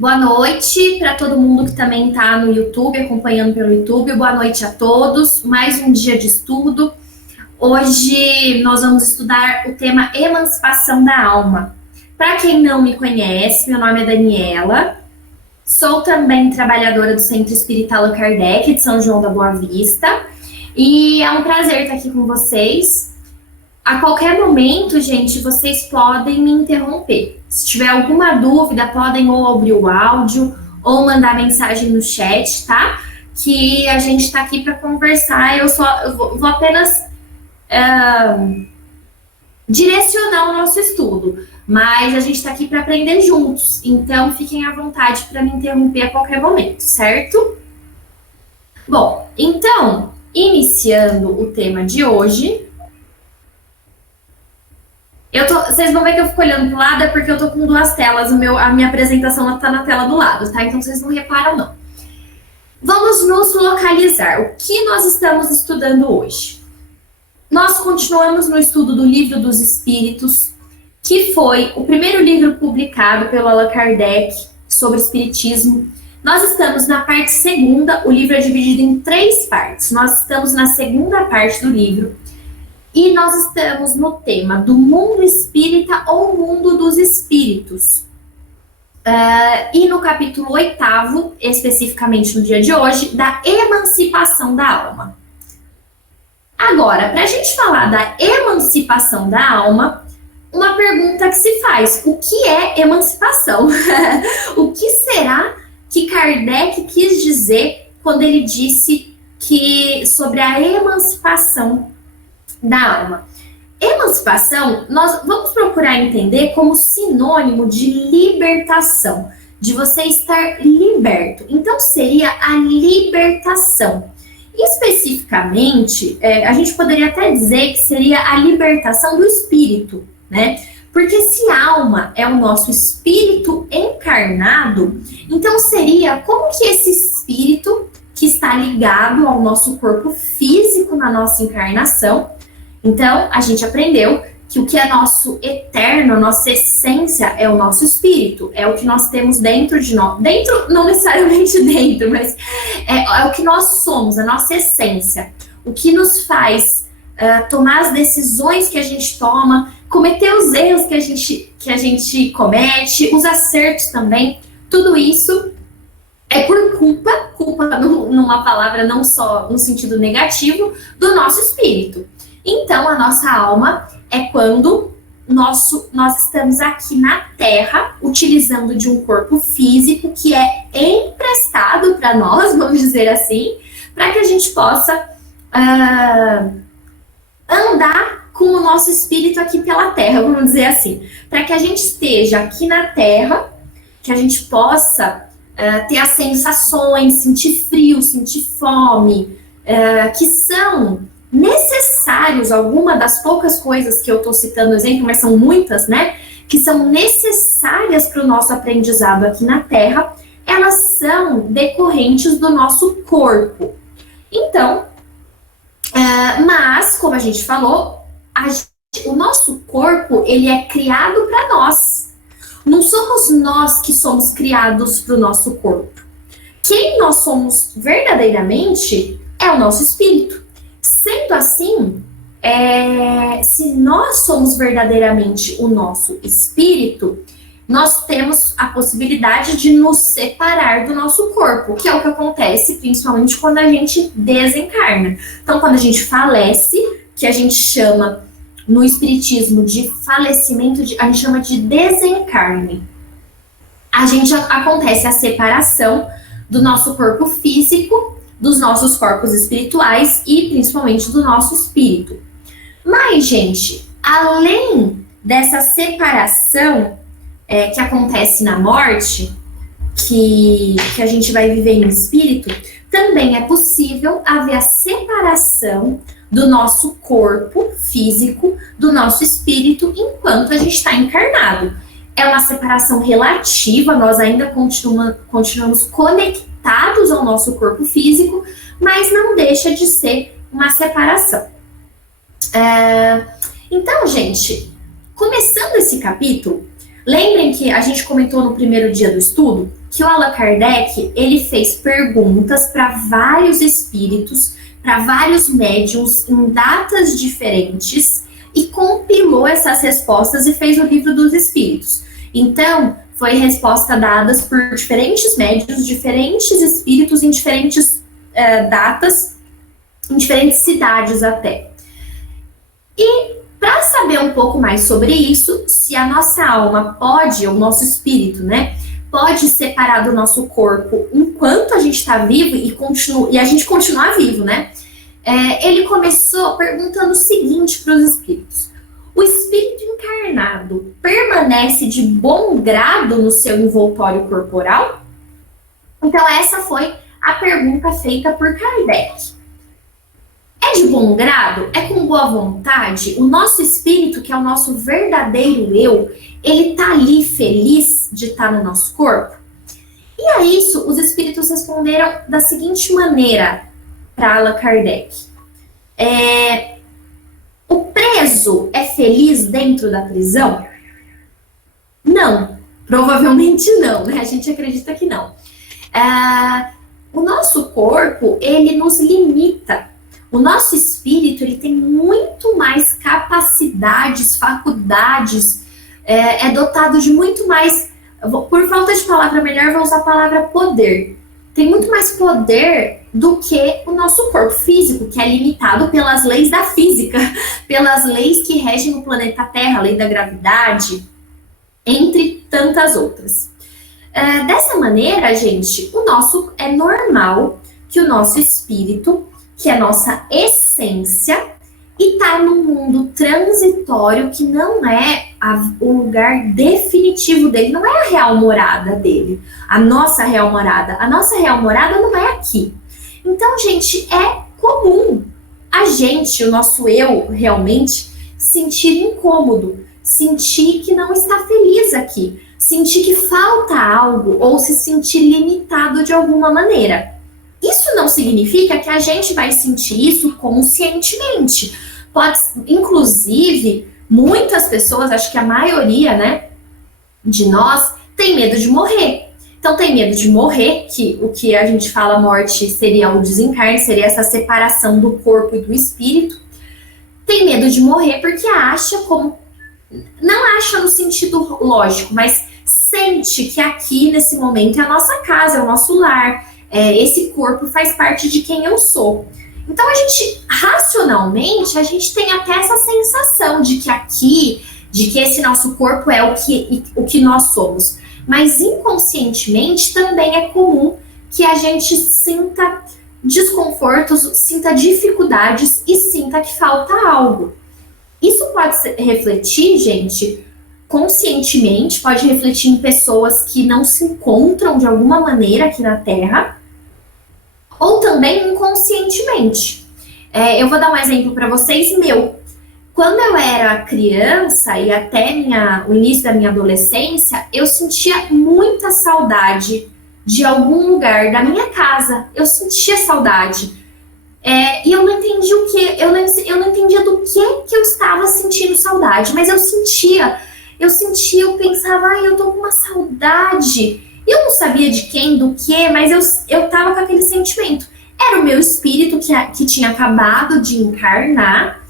Boa noite para todo mundo que também está no YouTube, acompanhando pelo YouTube. Boa noite a todos. Mais um dia de estudo. Hoje nós vamos estudar o tema emancipação da alma. Para quem não me conhece, meu nome é Daniela. Sou também trabalhadora do Centro Espírita Allan Kardec de São João da Boa Vista. E é um prazer estar aqui com vocês. A qualquer momento, gente, vocês podem me interromper. Se tiver alguma dúvida, podem ou abrir o áudio ou mandar mensagem no chat, tá? Que a gente está aqui para conversar. Eu vou apenas direcionar o nosso estudo, mas a gente está aqui para aprender juntos. Então, fiquem à vontade para me interromper a qualquer momento, certo? Bom, então, iniciando o tema de hoje. Vocês vão ver que eu fico olhando pro lado, é porque eu tô com duas telas, a minha apresentação tá na tela do lado, tá? Então vocês não reparam, não. Vamos nos localizar. O que nós estamos estudando hoje? Nós continuamos no estudo do Livro dos Espíritos, que foi o primeiro livro publicado pelo Allan Kardec sobre espiritismo. Nós estamos na parte segunda, o livro é dividido em 3 partes. Nós estamos na segunda parte do livro. E nós estamos no tema do mundo espírita ou mundo dos espíritos. E no capítulo 8º, especificamente no dia de hoje, da emancipação da alma. Agora, para a gente falar da emancipação da alma, uma pergunta que se faz: o que é emancipação? O que será que Kardec quis dizer quando ele disse que sobre a emancipação da alma? Emancipação, nós vamos procurar entender como sinônimo de libertação, de você estar liberto. Então, seria a libertação. Especificamente, a gente poderia até dizer que seria a libertação do espírito, né? Porque se alma é o nosso espírito encarnado, então seria como que esse espírito que está ligado ao nosso corpo físico na nossa encarnação. Então, a gente aprendeu que o que é nosso eterno, a nossa essência, é o nosso espírito, é o que nós temos dentro de nós. Dentro, não necessariamente dentro, mas é o que nós somos, a nossa essência. O que nos faz tomar as decisões que a gente toma, cometer os erros que a gente comete, os acertos também. Tudo isso é por culpa numa palavra não só no sentido negativo, do nosso espírito. Então, a nossa alma é quando nós estamos aqui na Terra, utilizando de um corpo físico que é emprestado para nós, vamos dizer assim, para que a gente possa andar com o nosso espírito aqui pela Terra, vamos dizer assim. Para que a gente esteja aqui na Terra, que a gente possa ter as sensações, sentir frio, sentir fome, que são necessários, alguma das poucas coisas que eu estou citando exemplo, mas são muitas, né, que são necessárias para o nosso aprendizado aqui na Terra, elas são decorrentes do nosso corpo. Então, mas, como a gente falou, o nosso corpo, ele é criado para nós. Não somos nós que somos criados para o nosso corpo. Quem nós somos verdadeiramente é o nosso espírito. Sendo assim, se nós somos verdadeiramente o nosso espírito, nós temos a possibilidade de nos separar do nosso corpo, que é o que acontece principalmente quando a gente desencarna. Então, quando a gente falece, que a gente chama no espiritismo de falecimento, a gente chama de desencarne. Acontece a separação do nosso corpo físico, dos nossos corpos espirituais e principalmente do nosso espírito. Mas, gente, além dessa separação que acontece na morte, que a gente vai viver em espírito, também é possível haver a separação do nosso corpo físico, do nosso espírito, enquanto a gente está encarnado. É uma separação relativa, nós ainda continuamos conectados ao nosso corpo físico, mas não deixa de ser uma separação. Então, gente, começando esse capítulo, Lembrem que a gente comentou no primeiro dia do estudo que o Allan Kardec, ele fez perguntas para vários espíritos, para vários médiuns em datas diferentes e compilou essas respostas e fez o Livro dos Espíritos. Então, foi resposta dadas por diferentes médiuns, diferentes espíritos em diferentes datas, em diferentes cidades até. E para saber um pouco mais sobre isso, se a nossa alma pode, o nosso espírito, né, pode separar do nosso corpo enquanto a gente está vivo e a gente continuar vivo, né? Ele começou perguntando o seguinte para os espíritos: o espírito encarnado permanece de bom grado no seu envoltório corporal? Então essa foi a pergunta feita por Kardec. É de bom grado? É com boa vontade? O nosso espírito, que é o nosso verdadeiro eu, ele tá ali feliz de estar no nosso corpo? E a isso, os espíritos responderam da seguinte maneira para Allan Kardec. O preso é feliz dentro da prisão? Não, provavelmente não, né? A gente acredita que não. O nosso corpo, ele nos limita. O nosso espírito, ele tem muito mais capacidades, faculdades, é dotado de muito mais, por falta de palavra melhor, vou usar a palavra poder. Tem muito mais poder do que o nosso corpo físico, que é limitado pelas leis da física, pelas leis que regem o planeta Terra, a lei da gravidade, entre tantas outras. Dessa maneira, gente, é normal que o nosso espírito, que é a nossa essência, e está num mundo transitório que não é o lugar definitivo dele, não é a real morada dele, a nossa real morada. A nossa real morada não é aqui. Então, gente, é comum a gente, o nosso eu, realmente, sentir incômodo, sentir que não está feliz aqui, sentir que falta algo ou se sentir limitado de alguma maneira. Isso não significa que a gente vai sentir isso conscientemente. Inclusive, muitas pessoas, acho que a maioria, né, de nós, tem medo de morrer. Então, tem medo de morrer, que o que a gente fala morte seria o desencarne, seria essa separação do corpo e do espírito. Tem medo de morrer porque não acha no sentido lógico, mas sente que aqui, nesse momento, é a nossa casa, é o nosso lar. Esse corpo faz parte de quem eu sou. Então, racionalmente, a gente tem até essa sensação de que esse nosso corpo é o que nós somos. Mas, inconscientemente, também é comum que a gente sinta desconfortos, sinta dificuldades e sinta que falta algo. Isso pode refletir, gente, conscientemente, pode refletir em pessoas que não se encontram de alguma maneira aqui na Terra, ou também inconscientemente. Eu vou dar um exemplo para vocês meu. Quando eu era criança e até o início da minha adolescência, eu sentia muita saudade de algum lugar da minha casa. Eu sentia saudade. E eu não entendi o que, eu não entendia do que eu estava sentindo saudade, mas eu pensava, eu tô com uma saudade. Eu não sabia de quem, do que, mas eu tava com aquele sentimento. Era o meu espírito que tinha acabado de encarnar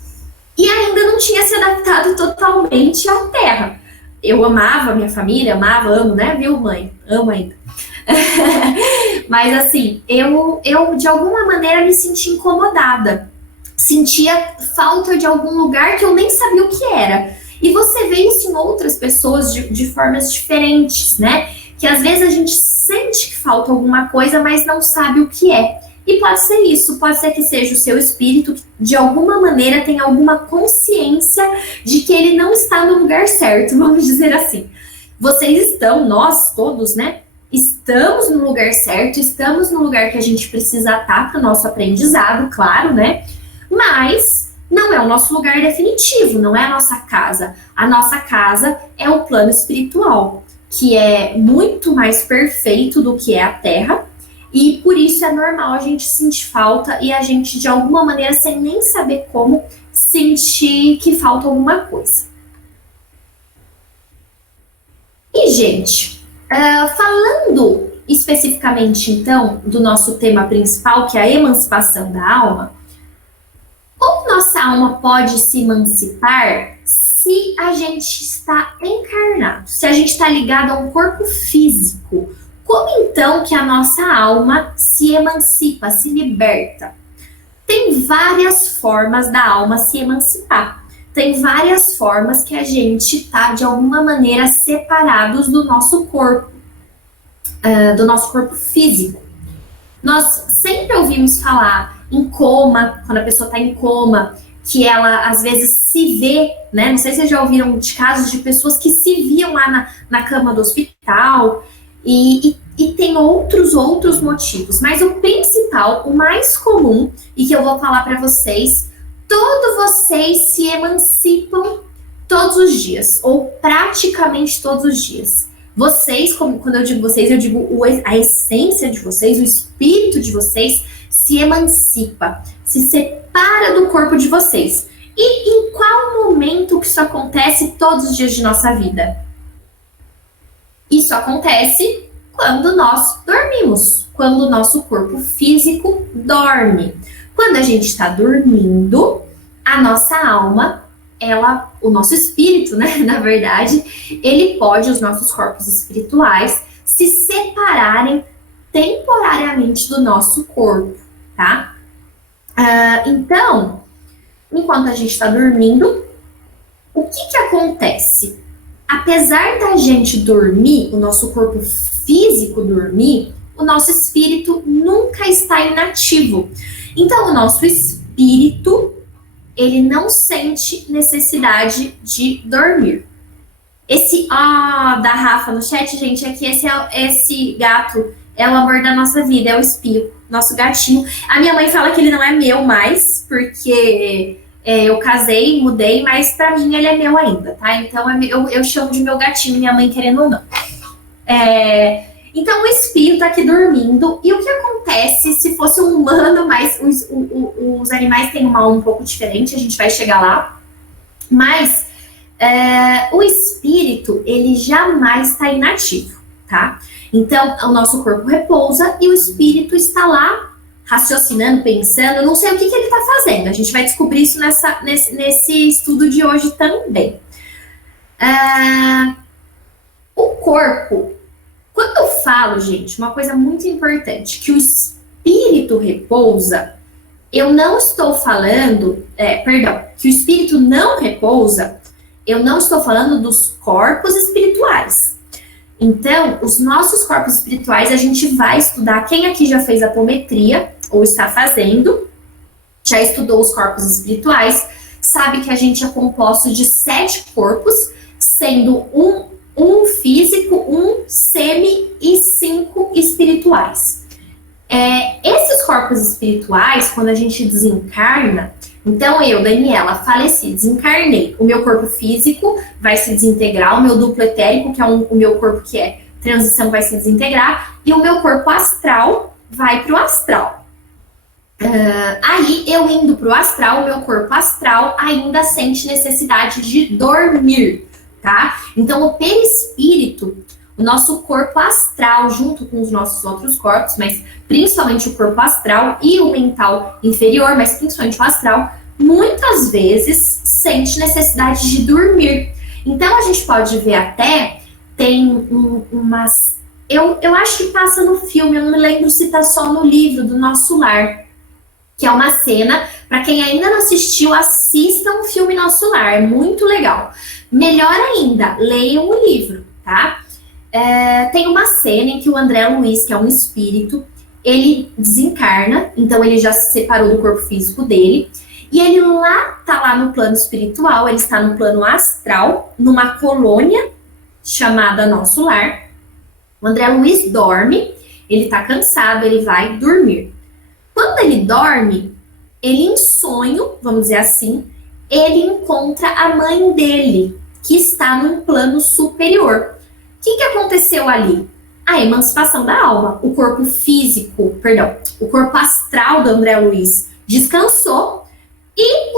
e ainda não tinha se adaptado totalmente à Terra. Eu amava a minha família, amo, né, viu, mãe? Amo ainda. Mas assim, eu de alguma maneira me sentia incomodada. Sentia falta de algum lugar que eu nem sabia o que era. E você vê isso em outras pessoas de formas diferentes, né? Que às vezes a gente sente que falta alguma coisa, mas não sabe o que é. E pode ser isso, pode ser que seja o seu espírito que de alguma maneira tem alguma consciência de que ele não está no lugar certo, vamos dizer assim. Nós todos, né? Estamos no lugar certo, estamos no lugar que a gente precisa estar para o nosso aprendizado, claro, né? Mas não é o nosso lugar definitivo, não é a nossa casa. A nossa casa é o plano espiritual, que é muito mais perfeito do que é a Terra, e por isso é normal a gente sentir falta e a gente, de alguma maneira, sem nem saber como, sentir que falta alguma coisa. E, gente, falando especificamente, então, do nosso tema principal, que é a emancipação da alma, como nossa alma pode se emancipar se a gente está encarnado, se a gente está ligado a um corpo físico? Como então que a nossa alma se emancipa, se liberta? Tem várias formas da alma se emancipar. Tem várias formas que a gente está, de alguma maneira, separados do nosso corpo físico. Nós sempre ouvimos falar em coma, quando a pessoa está em coma, que ela às vezes se vê, né? Não sei se vocês já ouviram de casos de pessoas que se viam lá na cama do hospital, e tem outros motivos, mas o principal, o mais comum, e que eu vou falar para vocês, todos vocês se emancipam todos os dias, ou praticamente todos os dias. Vocês, quando eu digo vocês, eu digo a essência de vocês, o espírito de vocês se emancipa, se separa do corpo de vocês. E em qual momento que isso acontece todos os dias de nossa vida? Isso acontece quando nós dormimos, quando o nosso corpo físico dorme. Quando a gente está dormindo, a nossa alma, o nosso espírito, né, na verdade, os nossos corpos espirituais, se separarem temporariamente do nosso corpo, tá? Então, enquanto a gente está dormindo, o que acontece? Apesar da gente dormir, o nosso corpo físico dormir, o nosso espírito nunca está inativo. Então, o nosso espírito, ele não sente necessidade de dormir. Esse da Rafa no chat, gente, é que esse gato é o amor da nossa vida, é o Espio, nosso gatinho. A minha mãe fala que ele não é meu mais, porque eu casei, mudei, mas pra mim ele é meu ainda, tá? Então eu chamo de meu gatinho, minha mãe querendo ou não. Então o Espio tá aqui dormindo, e o que acontece se fosse um humano, mas os animais têm uma alma um pouco diferente, a gente vai chegar lá, mas o espírito, ele jamais está inativo, tá? Então, o nosso corpo repousa e o espírito está lá raciocinando, pensando, não sei o que ele está fazendo. A gente vai descobrir isso nesse estudo de hoje também. O corpo, quando eu falo, gente, uma coisa muito importante, que o espírito repousa, eu não estou falando, que o espírito não repousa, eu não estou falando dos corpos espirituais. Então, os nossos corpos espirituais, a gente vai estudar. Quem aqui já fez apometria, ou está fazendo, já estudou os corpos espirituais, sabe que a gente é composto de 7 corpos, sendo um físico, um semi e 5 espirituais. Esses corpos espirituais, quando a gente desencarna, então eu, Daniela, faleci, desencarnei, o meu corpo físico vai se desintegrar, o meu duplo etérico, que é o meu corpo que é transição, vai se desintegrar, e o meu corpo astral vai para o astral. Aí, eu indo para o astral, o meu corpo astral ainda sente necessidade de dormir, tá? Então, o perispírito, o nosso corpo astral, junto com os nossos outros corpos, mas principalmente o corpo astral e o mental inferior, mas principalmente o astral, muitas vezes sente necessidade de dormir. Então, a gente pode ver até, tem umas... Eu acho que passa no filme, eu não me lembro se tá só no livro do Nosso Lar, que é uma cena, para quem ainda não assistiu, assistam o filme Nosso Lar, é muito legal. Melhor ainda, leiam o livro, tá? Tem uma cena em que o André Luiz, que é um espírito, ele desencarna, então ele já se separou do corpo físico dele, e ele tá lá no plano espiritual, ele está no plano astral, numa colônia chamada Nosso Lar. O André Luiz dorme, ele tá cansado, ele vai dormir. Quando ele dorme, ele em sonho, vamos dizer assim, ele encontra a mãe dele, que está num plano superior. O que aconteceu ali? A emancipação da alma. O corpo o corpo astral do André Luiz descansou, e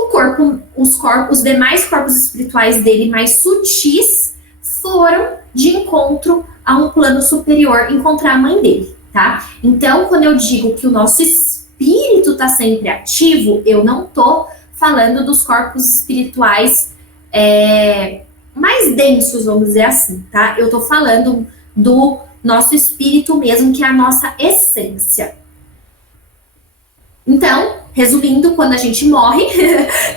os demais corpos espirituais dele mais sutis foram de encontro a um plano superior encontrar a mãe dele, tá? Então, quando eu digo que o nosso espírito está sempre ativo, eu não tô falando dos corpos espirituais mais densos, vamos dizer assim, tá? Eu tô falando do nosso espírito mesmo, que é a nossa essência. Então, resumindo, quando a gente morre,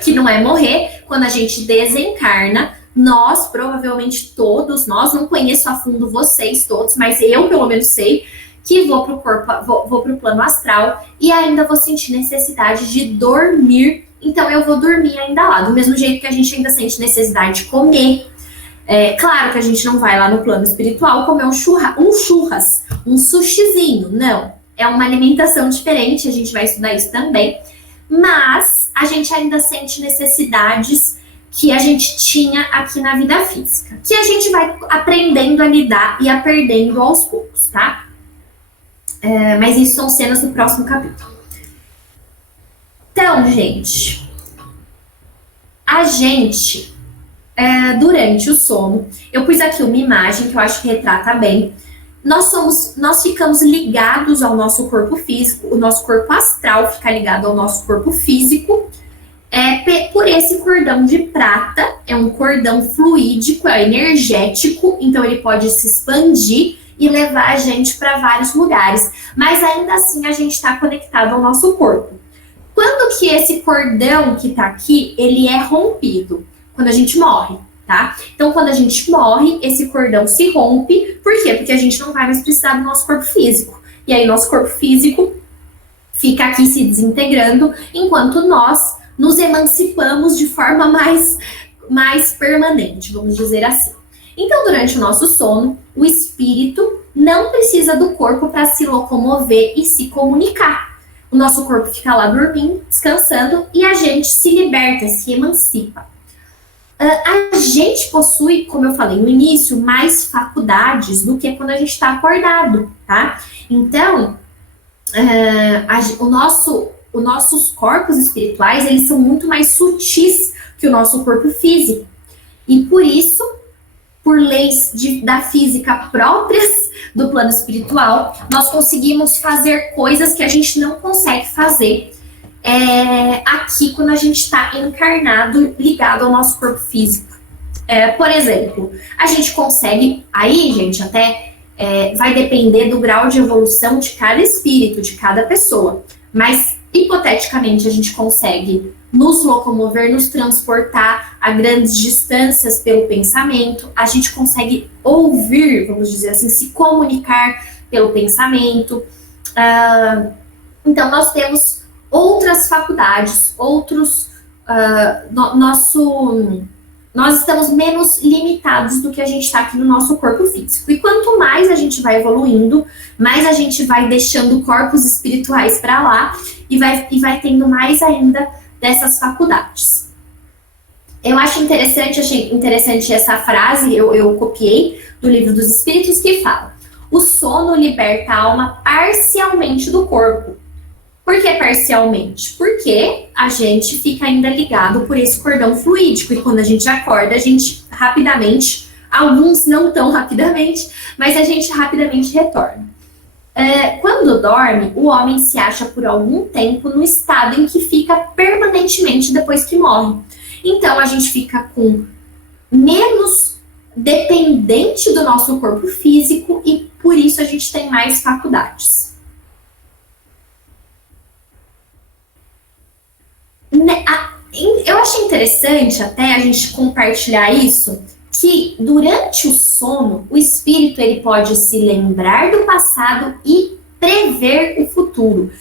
que não é morrer, quando a gente desencarna, nós, provavelmente todos, nós, não conheço a fundo vocês todos, mas eu pelo menos sei que vou pro plano astral e ainda vou sentir necessidade de dormir. Então eu vou dormir ainda lá, do mesmo jeito que a gente ainda sente necessidade de comer. Claro que a gente não vai lá no plano espiritual comer um churras, um sushizinho, não. É uma alimentação diferente, a gente vai estudar isso também. Mas a gente ainda sente necessidades que a gente tinha aqui na vida física, que a gente vai aprendendo a lidar e a perdendo aos poucos, tá? Mas isso são cenas do próximo capítulo. Então, gente, a gente, durante o sono, eu pus aqui uma imagem que eu acho que retrata bem. Nós ficamos ligados ao nosso corpo físico, o nosso corpo astral fica ligado ao nosso corpo físico, por esse cordão de prata, é um cordão fluídico, é energético, então ele pode se expandir e levar a gente para vários lugares, mas ainda assim a gente está conectado ao nosso corpo. Quando que esse cordão que está aqui, ele é rompido? Quando a gente morre, tá? Então, quando a gente morre, esse cordão se rompe. Por quê? Porque a gente não vai mais precisar do nosso corpo físico. E aí, nosso corpo físico fica aqui se desintegrando, enquanto nós nos emancipamos de forma mais permanente, vamos dizer assim. Então, durante o nosso sono, o espírito não precisa do corpo para se locomover e se comunicar. O nosso corpo fica lá dormindo, descansando, e a gente se liberta, se emancipa. A gente possui, como eu falei no início, mais faculdades do que quando a gente está acordado, tá? Então, os nossos corpos espirituais, eles são muito mais sutis que o nosso corpo físico. E por isso, por leis da física próprias do plano espiritual, nós conseguimos fazer coisas que a gente não consegue fazer aqui quando a gente está encarnado, ligado ao nosso corpo físico. Por exemplo, a gente consegue, aí, gente, até vai depender do grau de evolução de cada espírito, de cada pessoa, mas hipoteticamente a gente consegue nos locomover, nos transportar a grandes distâncias pelo pensamento, a gente consegue ouvir, vamos dizer assim, se comunicar pelo pensamento. Então, nós temos outras faculdades, nós estamos menos limitados do que a gente está aqui no nosso corpo físico. E quanto mais a gente vai evoluindo, mais a gente vai deixando corpos espirituais para lá e vai tendo mais ainda dessas faculdades. Achei interessante essa frase, eu copiei do Livro dos Espíritos, que fala: o sono liberta a alma parcialmente do corpo. Por que parcialmente? Porque a gente fica ainda ligado por esse cordão fluídico, e quando a gente acorda, a gente rapidamente, alguns não tão rapidamente, mas a gente rapidamente retorna. Quando dorme, o homem se acha por algum tempo no estado em que fica permanentemente depois que morre. Então, a gente fica com menos dependente do nosso corpo físico e por isso a gente tem mais faculdades. Eu achei interessante até a gente compartilhar isso, que durante o sono, o espírito ele pode se lembrar do passado e prever o futuro.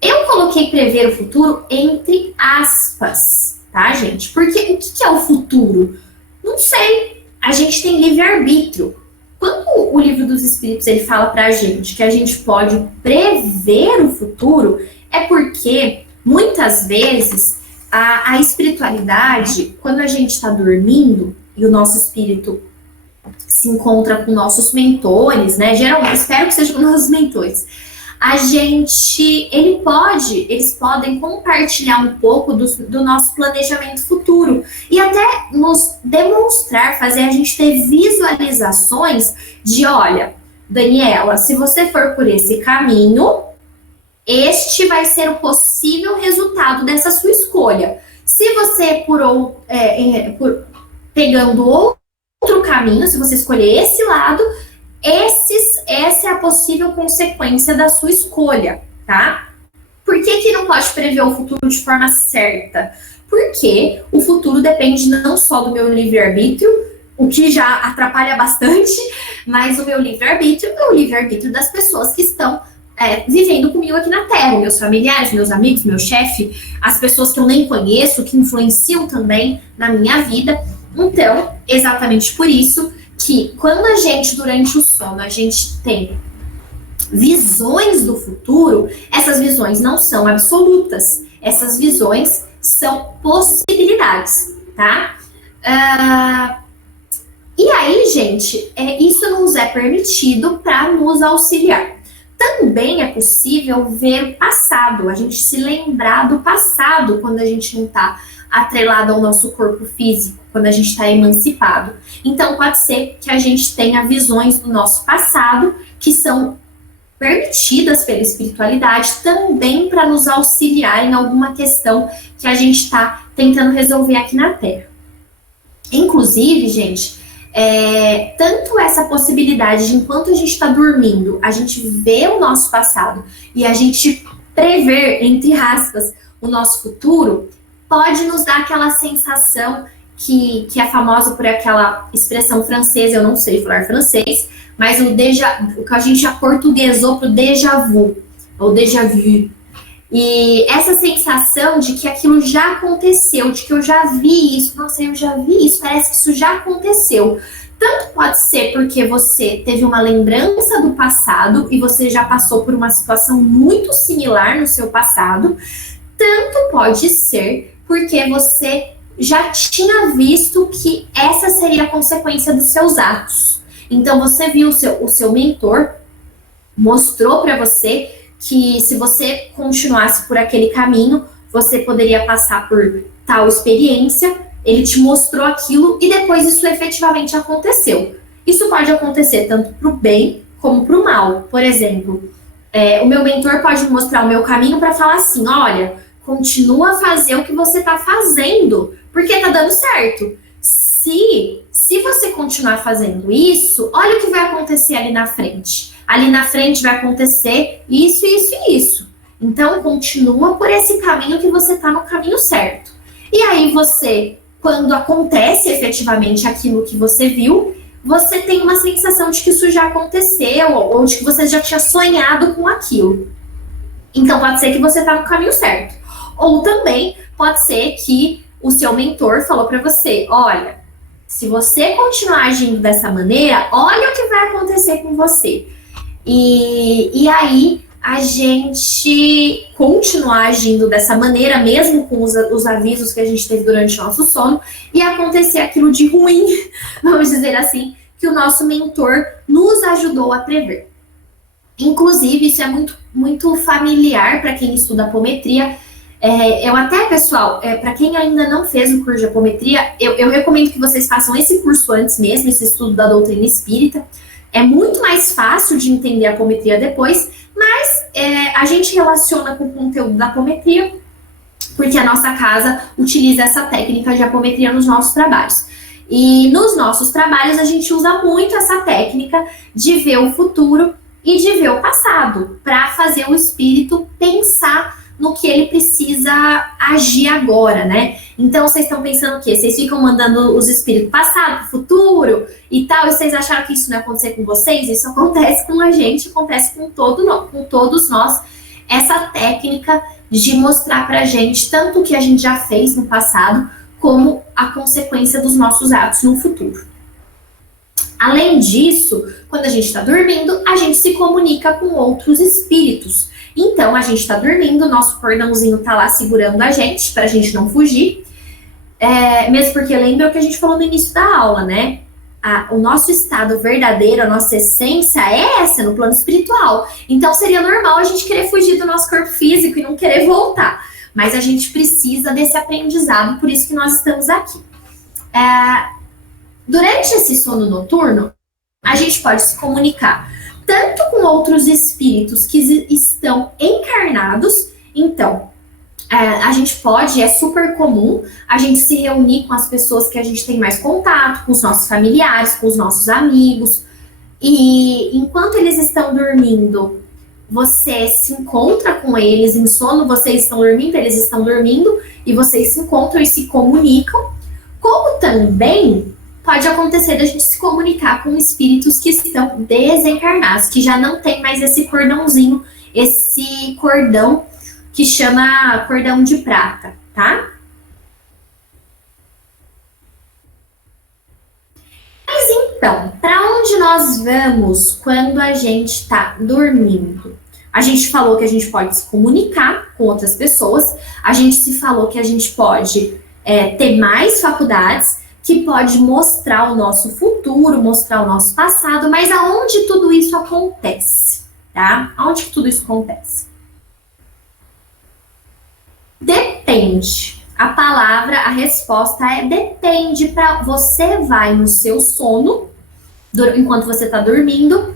Eu coloquei prever o futuro entre aspas, tá, gente? Porque o que é o futuro? Não sei. A gente tem livre-arbítrio. Quando o Livro dos Espíritos ele fala pra gente que a gente pode prever o futuro, é porque muitas vezes a espiritualidade, quando a gente está dormindo e o nosso espírito se encontra com nossos mentores, né? Geralmente, espero que sejam nossos mentores. eles podem compartilhar um pouco do nosso planejamento futuro e até nos demonstrar, fazer a gente ter visualizações de, olha, Daniela, se você for por esse caminho, este vai ser o possível resultado dessa sua escolha. Se você pegando outro caminho, se você escolher esse lado, essa é a possível consequência da sua escolha, tá? Por que não pode prever o futuro de forma certa? Porque o futuro depende não só do meu livre-arbítrio, o que já atrapalha bastante, mas o meu livre-arbítrio é o livre-arbítrio das pessoas que estão vivendo comigo aqui na Terra, meus familiares, meus amigos, meu chefe, as pessoas que eu nem conheço, que influenciam também na minha vida. Então, exatamente por isso que quando a gente, durante o sono, a gente tem visões do futuro, essas visões não são absolutas, essas visões são possibilidades, tá? E aí, gente, isso nos é permitido para nos auxiliar. Também é possível ver o passado, a gente se lembrar do passado quando a gente não está atrelado ao nosso corpo físico, quando a gente está emancipado. Então, pode ser que a gente tenha visões do nosso passado que são permitidas pela espiritualidade também para nos auxiliar em alguma questão que a gente está tentando resolver aqui na Terra. Inclusive, gente, tanto essa possibilidade de, enquanto a gente está dormindo, a gente vê o nosso passado e a gente prever, entre aspas, o nosso futuro, pode nos dar aquela sensação que é famosa por aquela expressão francesa, eu não sei falar francês, mas o que a gente aportuguesou para o déjà vu, ou déjà vu. E essa sensação de que aquilo já aconteceu, de que eu já vi isso, nossa, eu já vi isso, parece que isso já aconteceu. Tanto pode ser porque você teve uma lembrança do passado e você já passou por uma situação muito similar no seu passado, tanto pode ser porque você já tinha visto que essa seria a consequência dos seus atos. Então, você viu o seu mentor, mostrou para você que se você continuasse por aquele caminho, você poderia passar por tal experiência, ele te mostrou aquilo e depois isso efetivamente aconteceu. Isso pode acontecer tanto para o bem como para o mal. Por exemplo, o meu mentor pode me mostrar o meu caminho para falar assim, olha, continua a fazer o que você está fazendo, porque está dando certo. Se você continuar fazendo isso, olha o que vai acontecer ali na frente. Ali na frente vai acontecer isso, isso e isso. Então, continua por esse caminho que você está no caminho certo. E aí você, quando acontece efetivamente aquilo que você viu, você tem uma sensação de que isso já aconteceu, ou de que você já tinha sonhado com aquilo. Então, pode ser que você está no caminho certo. Ou também pode ser que o seu mentor falou para você, olha, se você continuar agindo dessa maneira, olha o que vai acontecer com você. E aí, a gente continuar agindo dessa maneira, mesmo com os avisos que a gente teve durante o nosso sono, e acontecer aquilo de ruim, vamos dizer assim, que o nosso mentor nos ajudou a prever. Inclusive, isso é muito, muito familiar para quem estuda apometria. Eu até, pessoal, para quem ainda não fez o curso de apometria, eu recomendo que vocês façam esse curso antes mesmo, esse estudo da doutrina espírita. É muito mais fácil de entender a apometria depois, mas a gente relaciona com o conteúdo da apometria, porque a nossa casa utiliza essa técnica de apometria nos nossos trabalhos. E nos nossos trabalhos a gente usa muito essa técnica de ver o futuro e de ver o passado, para fazer o espírito pensar no que ele precisa agir agora, né? Então, vocês estão pensando o quê? Vocês ficam mandando os espíritos passado, futuro e tal, e vocês acharam que isso não ia acontecer com vocês? Isso acontece com a gente, acontece com todos nós, essa técnica de mostrar pra gente tanto o que a gente já fez no passado, como a consequência dos nossos atos no futuro. Além disso, quando a gente está dormindo, a gente se comunica com outros espíritos. Então, a gente está dormindo, o nosso cordãozinho está lá segurando a gente, para a gente não fugir. Mesmo porque lembra o que a gente falou no início da aula, né? o nosso estado verdadeiro, a nossa essência é essa, no plano espiritual. Então seria normal a gente querer fugir do nosso corpo físico e não querer voltar. Mas a gente precisa desse aprendizado, por isso que nós estamos aqui. Durante esse sono noturno, a gente pode se comunicar tanto com outros espíritos que estão encarnados. Então, a gente pode, é super comum, a gente se reunir com as pessoas que a gente tem mais contato, com os nossos familiares, com os nossos amigos. E enquanto eles estão dormindo, você se encontra com eles em sono, vocês estão dormindo, eles estão dormindo, e vocês se encontram e se comunicam. Como também pode acontecer da gente se comunicar com espíritos que estão desencarnados, que já não tem mais esse cordãozinho, esse cordão que chama cordão de prata, tá? Mas então, para onde nós vamos quando a gente está dormindo? A gente falou que a gente pode se comunicar com outras pessoas, a gente se falou que a gente pode ter mais faculdades, que pode mostrar o nosso futuro, mostrar o nosso passado, mas aonde tudo isso acontece, tá? Aonde que tudo isso acontece? Depende. A palavra, a resposta é depende. Para você vai no seu sono, enquanto você está dormindo,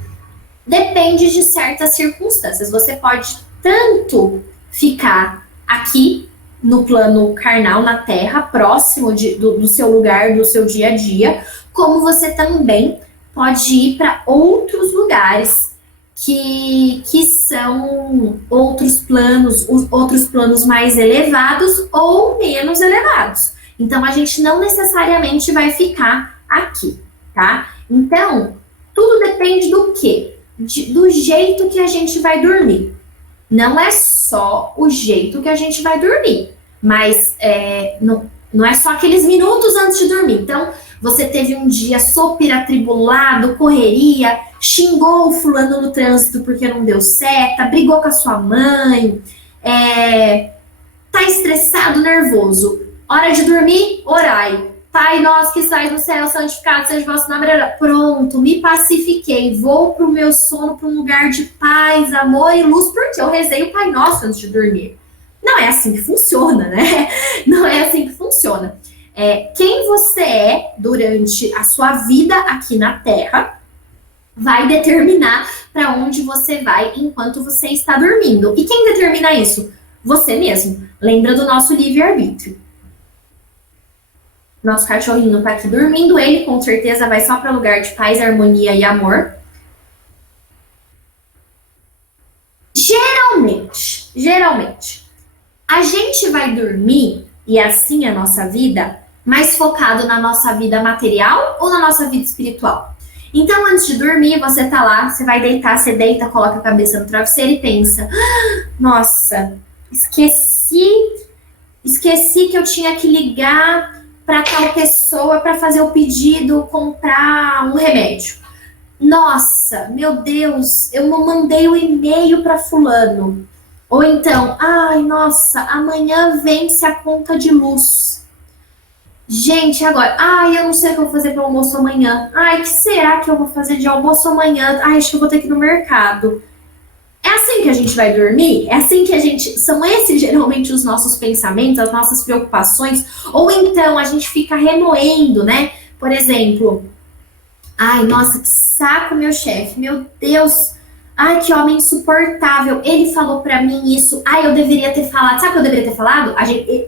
depende de certas circunstâncias. Você pode tanto ficar aqui no plano carnal, na Terra, próximo do seu lugar, do seu dia a dia, como você também pode ir para outros lugares que são outros planos mais elevados ou menos elevados. Então, a gente não necessariamente vai ficar aqui, tá? Então, tudo depende do quê? Do jeito que a gente vai dormir. Não é só o jeito que a gente vai dormir, mas não é só aqueles minutos antes de dormir. Então, você teve um dia super atribulado, correria, xingou o fulano no trânsito porque não deu seta, brigou com a sua mãe, tá estressado, nervoso. Hora de dormir, orai. Pai nosso que estás no céu, santificado seja o vosso nome. Pronto, me pacifiquei. Vou pro meu sono, para um lugar de paz, amor e luz, porque eu rezei o Pai Nosso antes de dormir. Não é assim que funciona, né? Não é assim que funciona. Quem você é durante a sua vida aqui na Terra vai determinar para onde você vai enquanto você está dormindo. E quem determina isso? Você mesmo. Lembra do nosso livre-arbítrio. Nosso cachorrinho está aqui dormindo, ele com certeza vai só para lugar de paz, harmonia e amor. Geralmente, a gente vai dormir, e assim é a nossa vida, mais focado na nossa vida material ou na nossa vida espiritual? Então, antes de dormir, você tá lá, você vai deitar, você deita, coloca a cabeça no travesseiro e pensa, nossa, esqueci que eu tinha que ligar para tal pessoa para fazer o pedido, comprar um remédio. Nossa, meu Deus, eu não mandei o e-mail para fulano. Ou então, ai, nossa, amanhã vence a conta de luz. Gente, agora, ai, eu não sei o que eu vou fazer para o almoço amanhã. Ai, o que será que eu vou fazer de almoço amanhã? Ai, acho que eu vou ter que ir no mercado. É assim que a gente vai dormir? É assim que são esses geralmente os nossos pensamentos, as nossas preocupações? Ou então a gente fica remoendo, né? Por exemplo, ai, nossa, que saco meu chefe, meu Deus, ai, que homem insuportável, ele falou pra mim isso, ai, eu deveria ter falado, sabe o que eu deveria ter falado?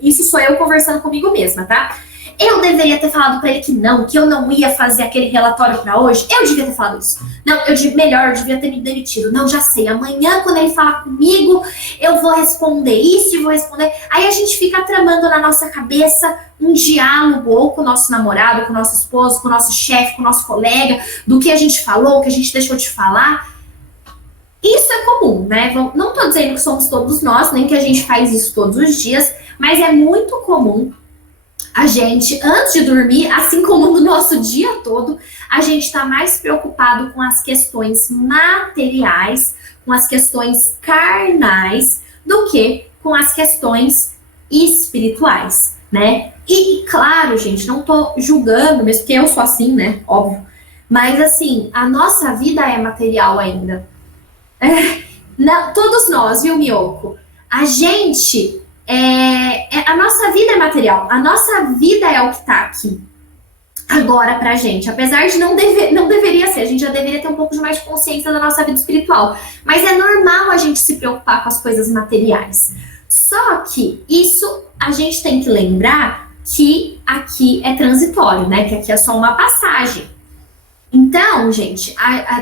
Isso sou eu conversando comigo mesma, tá? Eu deveria ter falado pra ele que eu não ia fazer aquele relatório pra hoje. Eu devia ter falado isso. Não, eu devia ter me demitido. Não, já sei. Amanhã, quando ele falar comigo, eu vou responder isso e vou responder. Aí a gente fica tramando na nossa cabeça um diálogo ou com o nosso namorado, com o nosso esposo, com o nosso chefe, com o nosso colega, do que a gente falou, o que a gente deixou de falar. Isso é comum, né? Não tô dizendo que somos todos nós, nem que a gente faz isso todos os dias, mas é muito comum a gente, antes de dormir, assim como no nosso dia todo, a gente está mais preocupado com as questões materiais, com as questões carnais, do que com as questões espirituais. né? E claro, gente, não tô julgando, mesmo porque eu sou assim, né? Óbvio. Mas assim, a nossa vida é material ainda. Não, todos nós, viu, Miyoko? A gente a nossa vida é material. A nossa vida é o que tá aqui agora pra gente. Apesar de não deveria ser, a gente já deveria ter um pouco de mais de consciência da nossa vida espiritual. Mas é normal a gente se preocupar com as coisas materiais. Só que isso a gente tem que lembrar que aqui é transitório, né? Que aqui é só uma passagem. Então, gente,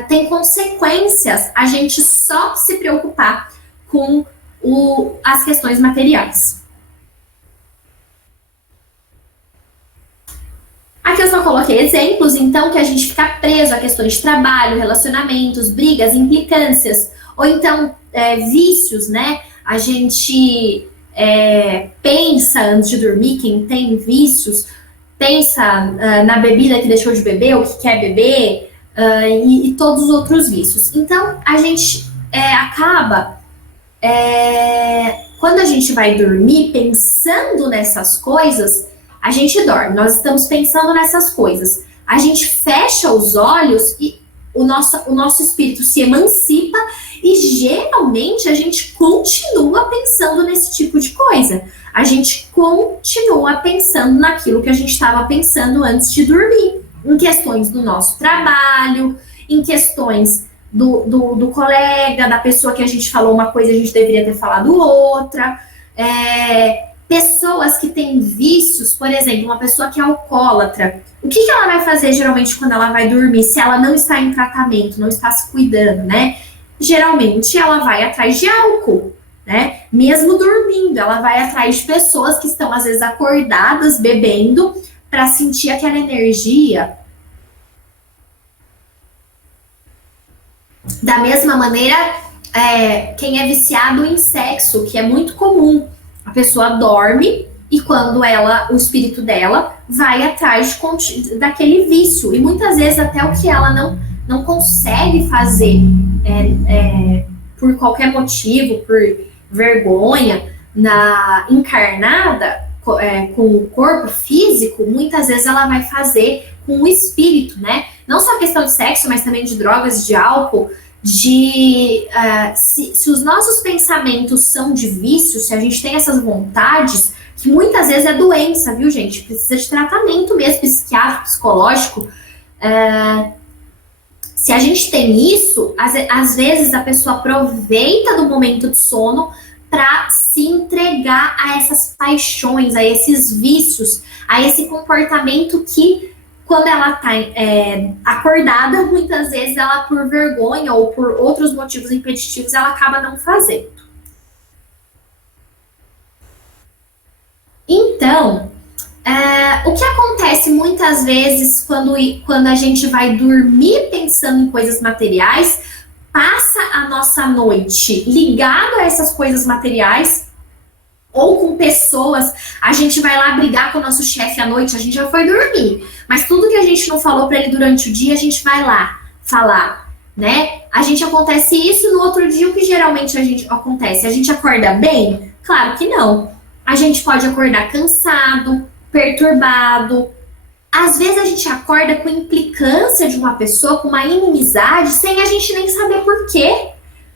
tem consequências a gente só se preocupar com as questões materiais. Aqui eu só coloquei exemplos, então, que a gente fica preso a questões de trabalho, relacionamentos, brigas, implicâncias, ou então vícios, né? A gente pensa antes de dormir, quem tem vícios, pensa na bebida que deixou de beber, o que quer beber, e todos os outros vícios. Então, a gente acaba, quando a gente vai dormir pensando nessas coisas, a gente dorme, nós estamos pensando nessas coisas. A gente fecha os olhos e o nosso espírito se emancipa e geralmente a gente continua pensando nesse tipo de coisa. A gente continua pensando naquilo que a gente estava pensando antes de dormir. Em questões do nosso trabalho, em questões do colega, da pessoa que a gente falou uma coisa e a gente deveria ter falado outra. Pessoas que têm vícios, por exemplo, uma pessoa que é alcoólatra, o que ela vai fazer geralmente quando ela vai dormir, se ela não está em tratamento, não está se cuidando, né? Geralmente ela vai atrás de álcool, né? Mesmo dormindo, ela vai atrás de pessoas que estão às vezes acordadas, bebendo, para sentir aquela energia. Da mesma maneira, quem é viciado em sexo, que é muito comum, a pessoa dorme e quando o espírito dela vai atrás daquele vício. E muitas vezes até o que ela não consegue fazer por qualquer motivo, por vergonha, encarnada com o corpo físico, muitas vezes ela vai fazer com o espírito, né? Não só a questão de sexo, mas também de drogas, de álcool, se os nossos pensamentos são de vício, se a gente tem essas vontades, que muitas vezes é doença, viu, gente? Precisa de tratamento mesmo, psiquiátrico, psicológico. Se a gente tem isso, às vezes a pessoa aproveita do momento de sono para se entregar a essas paixões, a esses vícios, a esse comportamento que, quando ela está acordada, muitas vezes ela, por vergonha ou por outros motivos impeditivos, ela acaba não fazendo. Então, o que acontece muitas vezes quando a gente vai dormir pensando em coisas materiais, passa a nossa noite ligado a essas coisas materiais, ou com pessoas, a gente vai lá brigar com o nosso chefe à noite, a gente já foi dormir, mas tudo que a gente não falou para ele durante o dia, a gente vai lá falar, né? Acontece isso, no outro dia o que geralmente acontece? A gente acorda bem? Claro que não. A gente pode acordar cansado, perturbado. Às vezes a gente acorda com implicância de uma pessoa, com uma inimizade, sem a gente nem saber por quê.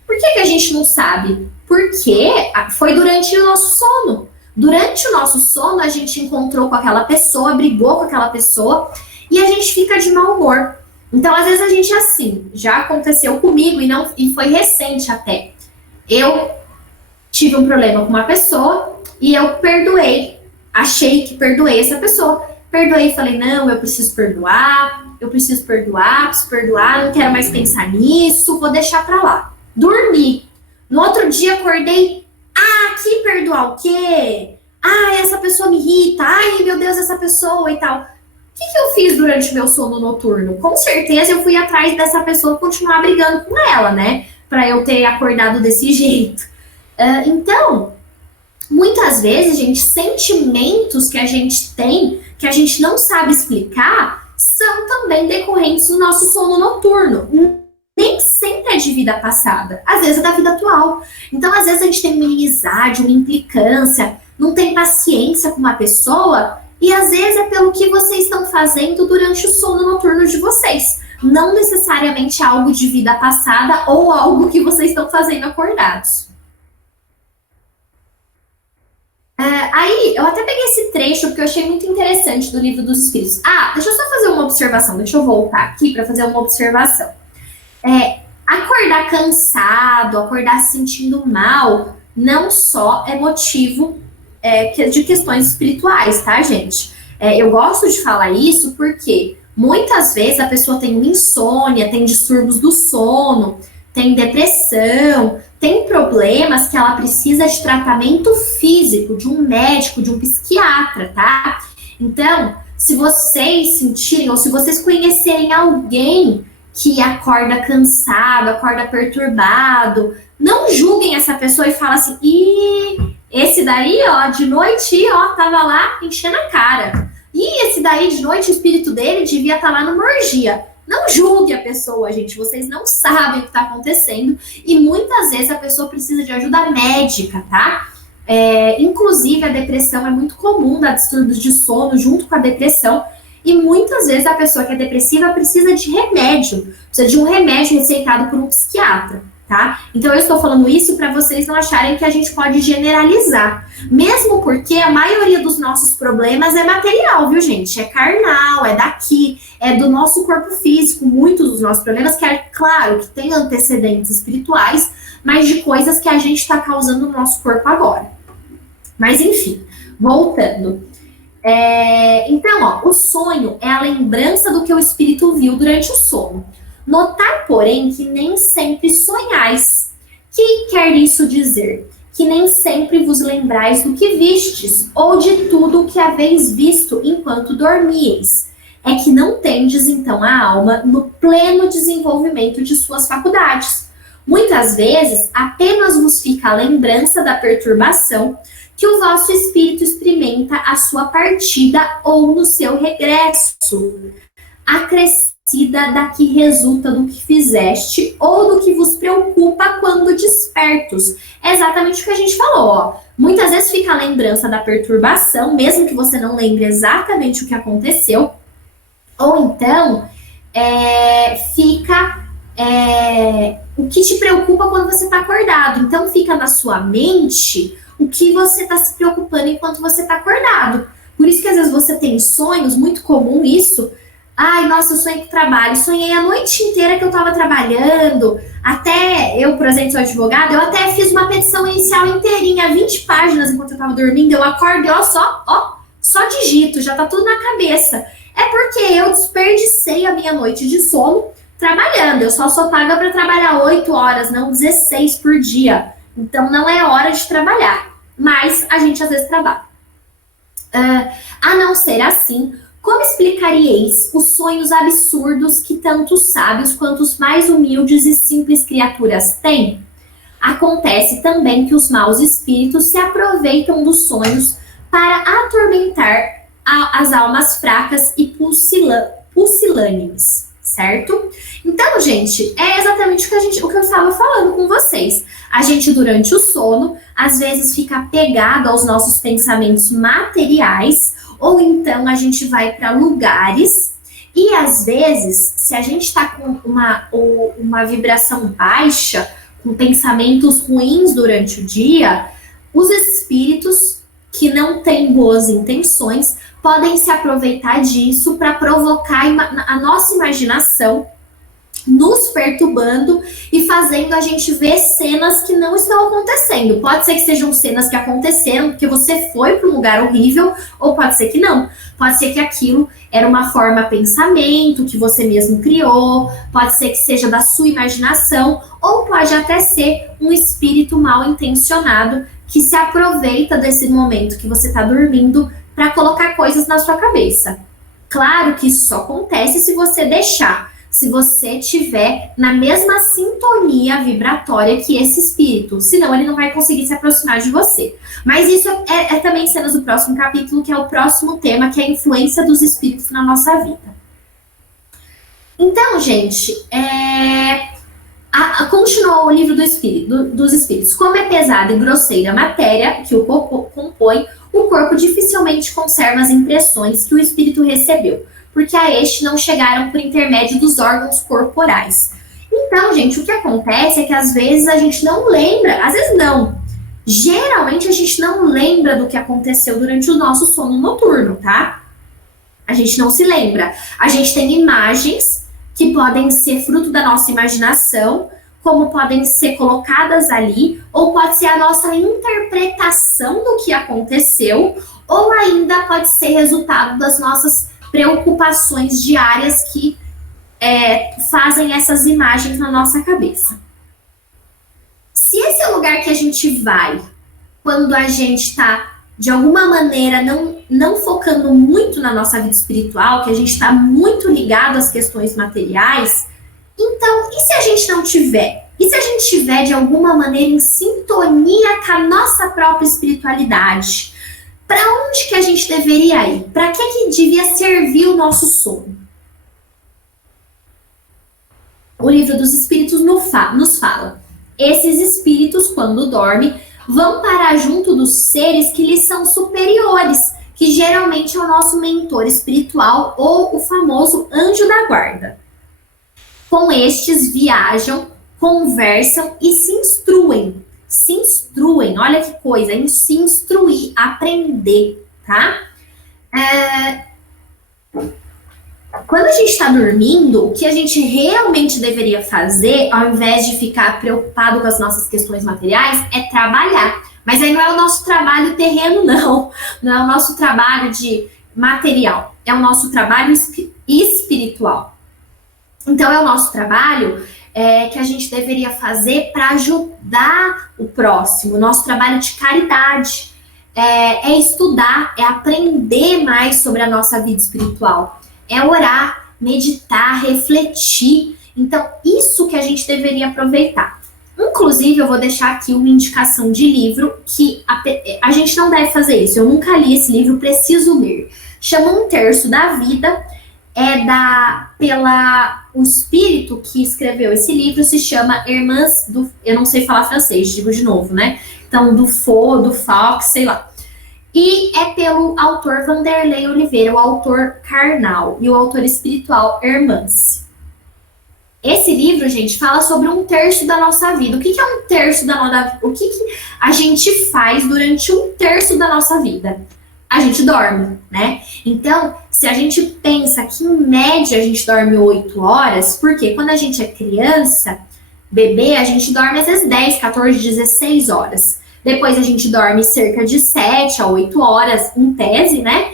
Por que a gente não sabe? Porque foi durante o nosso sono. Durante o nosso sono, a gente encontrou com aquela pessoa, brigou com aquela pessoa, e a gente fica de mau humor. Então, às vezes a gente é assim. Já aconteceu comigo, e foi recente até. Eu tive um problema com uma pessoa, e eu perdoei. Achei que perdoei essa pessoa. Perdoei e falei, não, eu preciso perdoar, preciso perdoar, não quero mais pensar nisso, vou deixar pra lá. Dormi. No outro dia acordei, que perdoar o quê? Essa pessoa me irrita, meu Deus, essa pessoa e tal. O que eu fiz durante o meu sono noturno? Com certeza eu fui atrás dessa pessoa continuar brigando com ela, né? Pra eu ter acordado desse jeito. Então, muitas vezes, gente, sentimentos que a gente tem, que a gente não sabe explicar, são também decorrentes do nosso sono noturno. Nem sempre é de vida passada, às vezes é da vida atual. Então, às vezes a gente tem uma inimizade, uma implicância não tem paciência com uma pessoa, e às vezes é pelo que vocês estão fazendo durante o sono noturno de vocês. Não necessariamente algo de vida passada ou algo que vocês estão fazendo acordados. Aí, eu até peguei esse trecho porque eu achei muito interessante do Livro dos Espíritos. Deixa eu só fazer uma observação, deixa eu voltar aqui para fazer uma observação. Acordar cansado, acordar se sentindo mal, não só é motivo de questões espirituais, tá, gente? Eu gosto de falar isso porque muitas vezes a pessoa tem insônia, tem distúrbios do sono, tem depressão, tem problemas que ela precisa de tratamento físico, de um médico, de um psiquiatra, tá? Então, se vocês sentirem, ou se vocês conhecerem alguém que acorda cansado, acorda perturbado, não julguem essa pessoa e falem assim, esse daí, ó, de noite, ó, tava lá enchendo a cara. Esse daí, de noite, o espírito dele devia estar lá numa orgia. Não julgue a pessoa, gente. Vocês não sabem o que está acontecendo. E muitas vezes a pessoa precisa de ajuda médica, tá? Inclusive, a depressão é muito comum, dar distúrbios de sono junto com a depressão. E muitas vezes a pessoa que é depressiva precisa de remédio. Precisa de um remédio receitado por um psiquiatra, tá? Então, eu estou falando isso para vocês não acharem que a gente pode generalizar. Mesmo porque a maioria dos nossos problemas é material, viu, gente? É carnal, é daqui, é do nosso corpo físico. Muitos dos nossos problemas, que é claro que tem antecedentes espirituais, mas de coisas que a gente está causando no nosso corpo agora. Mas, enfim, voltando. Então, ó, o sonho é a lembrança do que o espírito viu durante o sono. Notar, porém, que nem sempre sonhais. Que quer isso dizer? Que nem sempre vos lembrais do que vistes, ou de tudo o que haveis visto enquanto dormíeis. É que não tendes, então, a alma no pleno desenvolvimento de suas faculdades. Muitas vezes, apenas vos fica a lembrança da perturbação que o vosso espírito experimenta a sua partida ou no seu regresso, acrescida da que resulta do que fizeste ou do que vos preocupa quando despertos. É exatamente o que a gente falou, ó. Muitas vezes fica a lembrança da perturbação, mesmo que você não lembre exatamente o que aconteceu, ou então fica o que te preocupa quando você está acordado. Então fica na sua mente o que você está se preocupando enquanto você está acordado. Por isso que às vezes você tem sonhos, muito comum isso. Ai, nossa, eu sonhei com trabalho. Sonhei a noite inteira que eu estava trabalhando. Até, eu, por exemplo, sou advogada, eu até fiz uma petição inicial inteirinha, 20 páginas enquanto eu estava dormindo. Eu acordo e só digito, já tá tudo na cabeça. É porque eu desperdicei a minha noite de sono trabalhando. Eu só sou paga para trabalhar 8 horas, não 16 por dia. Então, não é hora de trabalhar. Mas a gente às vezes trabalha. A não ser assim, como explicaríeis os sonhos absurdos que tanto os sábios quanto os mais humildes e simples criaturas têm? Acontece também que os maus espíritos se aproveitam dos sonhos para atormentar as almas fracas e pusilânimes, certo? Então, gente, é exatamente o que eu estava falando com vocês. A gente, durante o sono, às vezes fica apegado aos nossos pensamentos materiais, ou então a gente vai para lugares e, às vezes, se a gente está com uma vibração baixa, com pensamentos ruins durante o dia, os espíritos que não têm boas intenções podem se aproveitar disso para provocar a nossa imaginação, nos perturbando e fazendo a gente ver cenas que não estão acontecendo. Pode ser que sejam cenas que aconteceram porque você foi para um lugar horrível, ou pode ser que não. Pode ser que aquilo era uma forma pensamento que você mesmo criou, pode ser que seja da sua imaginação, ou pode até ser um espírito mal intencionado que se aproveita desse momento que você está dormindo para colocar coisas na sua cabeça. Claro que isso só acontece se você deixar, se você tiver na mesma sintonia vibratória que esse espírito, senão ele não vai conseguir se aproximar de você. Mas isso é também cenas do próximo capítulo, que é o próximo tema, que é a influência dos espíritos na nossa vida. Então, gente, Continuou o livro dos espíritos. Como é pesada e grosseira a matéria que o corpo compõe, o corpo dificilmente conserva as impressões que o espírito recebeu, porque a este não chegaram por intermédio dos órgãos corporais. Então, gente, o que acontece é que às vezes a gente não lembra, às vezes não. Geralmente a gente não lembra do que aconteceu durante o nosso sono noturno, tá? A gente não se lembra. A gente tem imagens que podem ser fruto da nossa imaginação, como podem ser colocadas ali, ou pode ser a nossa interpretação do que aconteceu, ou ainda pode ser resultado das nossas preocupações diárias que fazem essas imagens na nossa cabeça. Se esse é o lugar que a gente vai quando a gente está, de alguma maneira, não focando muito na nossa vida espiritual, que a gente está muito ligado às questões materiais, então, e se a gente não tiver? E se a gente estiver, de alguma maneira, em sintonia com a nossa própria espiritualidade? Para onde que a gente deveria ir? Para que devia servir o nosso sono? O livro dos espíritos nos fala: esses espíritos, quando dormem, vão parar junto dos seres que lhes são superiores, que geralmente é o nosso mentor espiritual ou o famoso anjo da guarda. Com estes viajam, conversam e se instruem. Se instruem, olha que coisa, se instruir, aprender, tá? Quando a gente está dormindo, o que a gente realmente deveria fazer, ao invés de ficar preocupado com as nossas questões materiais, é trabalhar. Mas aí não é o nosso trabalho terreno, não. Não é o nosso trabalho de material. É o nosso trabalho espiritual. Então, é o nosso trabalho que a gente deveria fazer para ajudar o próximo. O nosso trabalho de caridade. É estudar, é aprender mais sobre a nossa vida espiritual. É orar, meditar, refletir. Então, isso que a gente deveria aproveitar. Inclusive, eu vou deixar aqui uma indicação de livro que a gente não deve fazer isso. Eu nunca li esse livro, preciso ler. Chama Um Terço da Vida. O espírito que escreveu esse livro se chama Irmãs do... Eu não sei falar francês, digo de novo, né? Então, do Fox, sei lá. E é pelo autor Vanderlei Oliveira, o autor carnal, e o autor espiritual Hermance. Esse livro, gente, fala sobre um terço da nossa vida. O que é um terço da nossa vida? O que a gente faz durante um terço da nossa vida? A gente dorme, né? Então, se a gente pensa que em média a gente dorme 8 horas, porque quando a gente é criança, bebê, a gente dorme às vezes 10, 14, 16 horas. Depois a gente dorme cerca de 7 a 8 horas, em tese, né?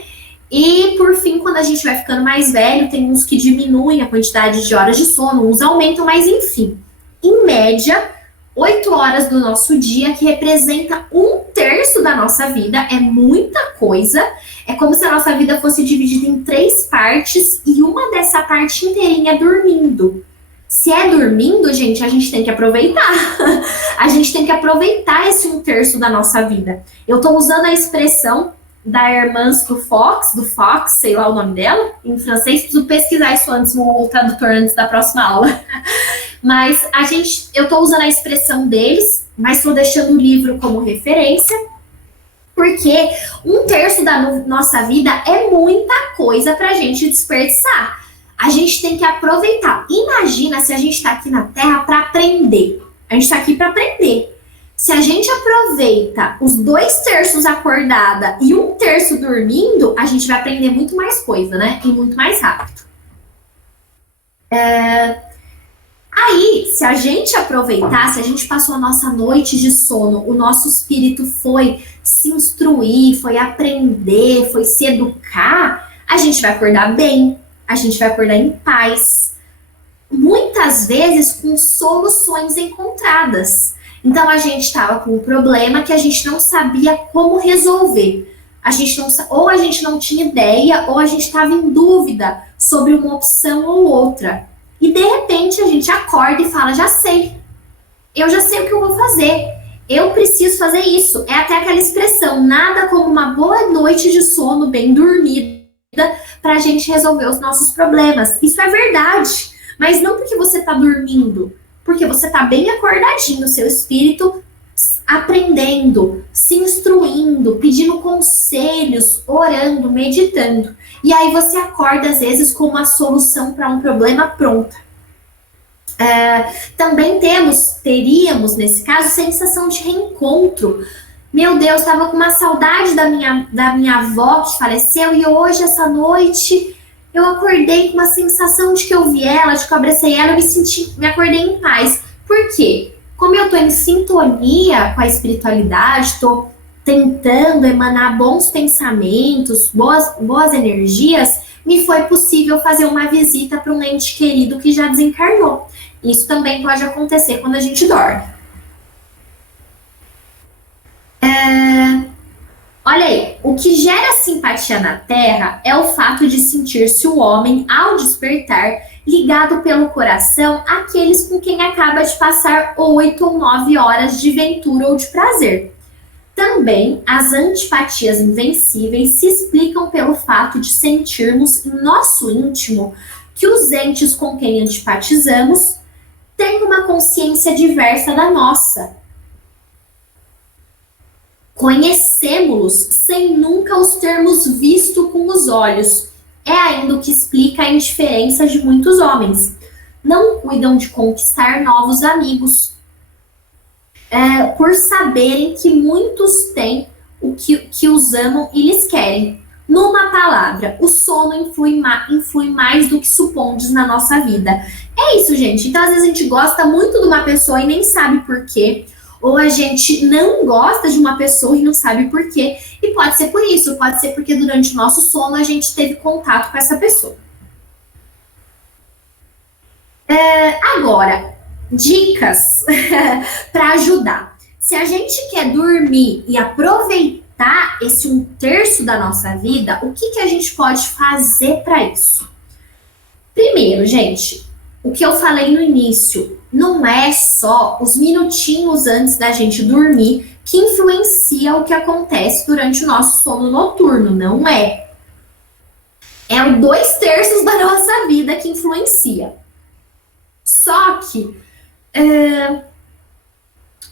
E, por fim, quando a gente vai ficando mais velho, tem uns que diminuem a quantidade de horas de sono, uns aumentam, mas enfim. Em média, 8 horas do nosso dia, que representa um terço da nossa vida, é muita coisa. É como se a nossa vida fosse dividida em 3 partes e uma dessa parte inteirinha é dormindo. Se é dormindo, gente, a gente tem que aproveitar. A gente tem que aproveitar esse um terço da nossa vida. Eu tô usando a expressão da Hermance do Fox, sei lá o nome dela, em francês, preciso pesquisar isso antes no tradutor, antes da próxima aula. Mas eu tô usando a expressão deles, mas tô deixando o livro como referência, porque um terço da nossa vida é muita coisa pra gente desperdiçar. A gente tem que aproveitar. Imagina se a gente está aqui na Terra para aprender. A gente está aqui para aprender. Se a gente aproveita os 2 terços acordada e 1 terço dormindo, a gente vai aprender muito mais coisa, né? E muito mais rápido. Aí, se a gente aproveitar, se a gente passou a nossa noite de sono, o nosso espírito foi se instruir, foi aprender, foi se educar, a gente vai acordar bem. A gente vai acordar em paz, muitas vezes com soluções encontradas. Então, a gente estava com um problema que a gente não sabia como resolver. Ou a gente não tinha ideia, ou a gente estava em dúvida sobre uma opção ou outra. E, de repente, a gente acorda e fala, já sei. Eu já sei o que eu vou fazer. Eu preciso fazer isso. É até aquela expressão, nada como uma boa noite de sono bem dormida para a gente resolver os nossos problemas. Isso é verdade, mas não porque você está dormindo. Porque você tá bem acordadinho, seu espírito aprendendo, se instruindo, pedindo conselhos, orando, meditando. E aí você acorda, às vezes, com uma solução para um problema pronta. Também teríamos, nesse caso, sensação de reencontro. Meu Deus, estava com uma saudade da minha avó que faleceu, e hoje, essa noite, eu acordei com uma sensação de que eu vi ela, de que eu abracei ela, me acordei em paz. Por quê? Como eu estou em sintonia com a espiritualidade, estou tentando emanar bons pensamentos, boas energias, me foi possível fazer uma visita para um ente querido que já desencarnou. Isso também pode acontecer quando a gente dorme. Olha aí, o que gera simpatia na Terra é o fato de sentir-se o homem, ao despertar, ligado pelo coração àqueles com quem acaba de passar 8 ou 9 horas de ventura ou de prazer. Também, as antipatias invencíveis se explicam pelo fato de sentirmos em nosso íntimo que os entes com quem antipatizamos têm uma consciência diversa da nossa. Conhecemos-los sem nunca os termos visto com os olhos. É ainda o que explica a indiferença de muitos homens. Não cuidam de conquistar novos amigos, por saberem que muitos têm o que os amam e lhes querem. Numa palavra, o sono influi mais do que supondes na nossa vida. É isso, gente. Então, às vezes a gente gosta muito de uma pessoa e nem sabe por quê. Ou a gente não gosta de uma pessoa e não sabe por quê. E pode ser por isso, pode ser porque durante o nosso sono a gente teve contato com essa pessoa. Agora, dicas para ajudar. Se a gente quer dormir e aproveitar esse 1/3 da nossa vida, o que a gente pode fazer para isso? Primeiro, gente, o que eu falei no início, não é só os minutinhos antes da gente dormir que influencia o que acontece durante o nosso sono noturno, não é. É o 2/3 da nossa vida que influencia. Só que,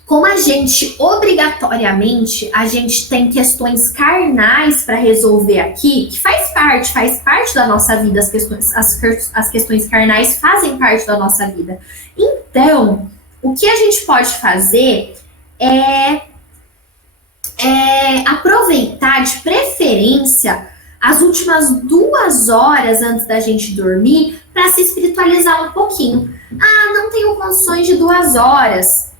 como a gente, obrigatoriamente, a gente tem questões carnais para resolver aqui, que faz parte da nossa vida, as questões carnais fazem parte da nossa vida. Então, o que a gente pode fazer é aproveitar, de preferência, as últimas 2 horas antes da gente dormir para se espiritualizar um pouquinho. Ah, não tenho condições de 2 horas.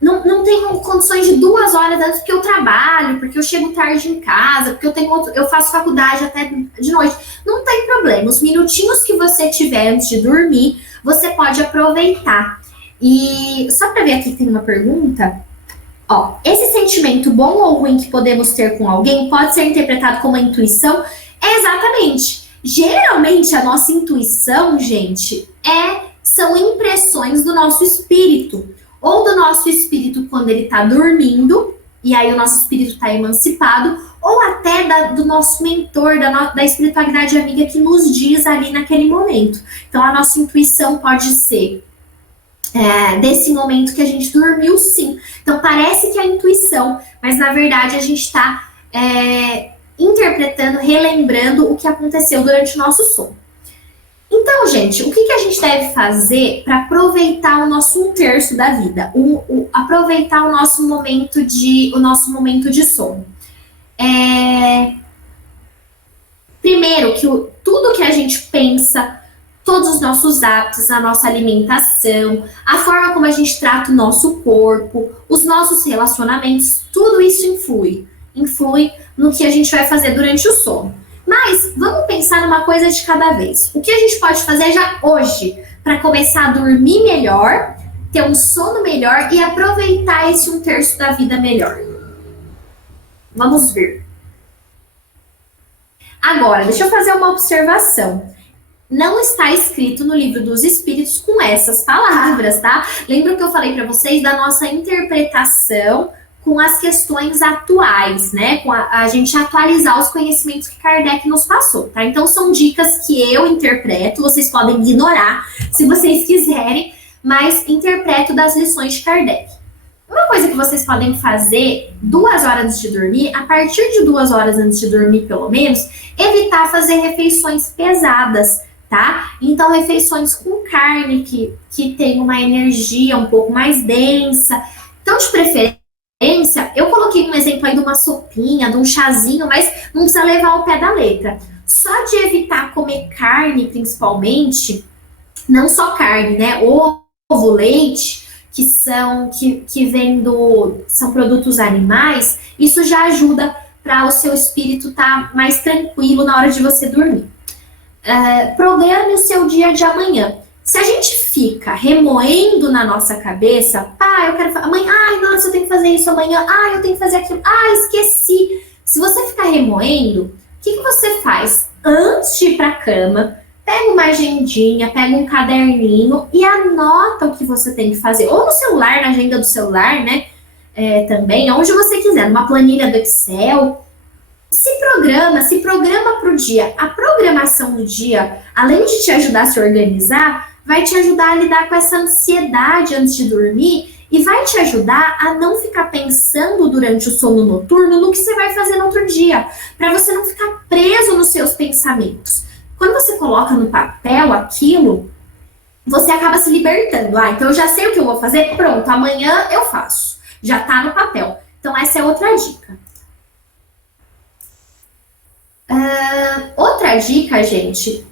Não tenho condições de 2 horas antes porque eu trabalho, porque eu chego tarde em casa, porque eu faço faculdade até de noite. Não tem problema. Os minutinhos que você tiver antes de dormir, você pode aproveitar. E só para ver aqui, tem uma pergunta. Ó, esse sentimento bom ou ruim que podemos ter com alguém pode ser interpretado como uma intuição? Exatamente. Geralmente, a nossa intuição, gente, são impressões do nosso espírito. Ou do nosso espírito quando ele está dormindo, e aí o nosso espírito está emancipado, ou até do nosso mentor, da espiritualidade amiga que nos diz ali naquele momento. Então, a nossa intuição pode ser desse momento que a gente dormiu, sim. Então, parece que é a intuição, mas na verdade a gente está interpretando, relembrando o que aconteceu durante o nosso sono. Então, gente, o que a gente deve fazer para aproveitar o nosso 1/3 da vida? Aproveitar o nosso momento de sono. Primeiro, que tudo que a gente pensa, todos os nossos hábitos, a nossa alimentação, a forma como a gente trata o nosso corpo, os nossos relacionamentos, tudo isso influi no que a gente vai fazer durante o sono. Mas vamos pensar numa coisa de cada vez. O que a gente pode fazer já hoje para começar a dormir melhor, ter um sono melhor e aproveitar esse 1/3 da vida melhor? Vamos ver. Agora, deixa eu fazer uma observação. Não está escrito no Livro dos Espíritos com essas palavras, tá? Lembra que eu falei para vocês da nossa interpretação com as questões atuais, né? Com a gente atualizar os conhecimentos que Kardec nos passou, tá? Então, são dicas que eu interpreto, vocês podem ignorar se vocês quiserem, mas interpreto das lições de Kardec. Uma coisa que vocês podem fazer 2 horas antes de dormir, a partir de 2 horas antes de dormir, pelo menos, evitar fazer refeições pesadas, tá? Então, refeições com carne, que tem uma energia um pouco mais densa. Então, de preferência, eu coloquei um exemplo aí de uma sopinha, de um chazinho, mas não precisa levar ao pé da letra. Só de evitar comer carne, principalmente, não só carne, né? Ovo, leite, que vem são produtos animais, isso já ajuda para o seu espírito estar mais tranquilo na hora de você dormir. Programe o seu dia de amanhã. Se a gente fica remoendo na nossa cabeça, eu quero amanhã, nossa, eu tenho que fazer isso amanhã, eu tenho que fazer aquilo, esqueci. Se você ficar remoendo, o que você faz? Antes de ir para a cama, pega uma agendinha, pega um caderninho e anota o que você tem que fazer. Ou no celular, na agenda do celular, né? Também, onde você quiser, numa planilha do Excel. Se programa para o dia. A programação do dia, além de te ajudar a se organizar, vai te ajudar a lidar com essa ansiedade antes de dormir e vai te ajudar a não ficar pensando durante o sono noturno no que você vai fazer no outro dia, para você não ficar preso nos seus pensamentos. Quando você coloca no papel aquilo, você acaba se libertando. Então eu já sei o que eu vou fazer, pronto, amanhã eu faço. Já tá no papel. Então essa é outra dica. Outra dica, gente,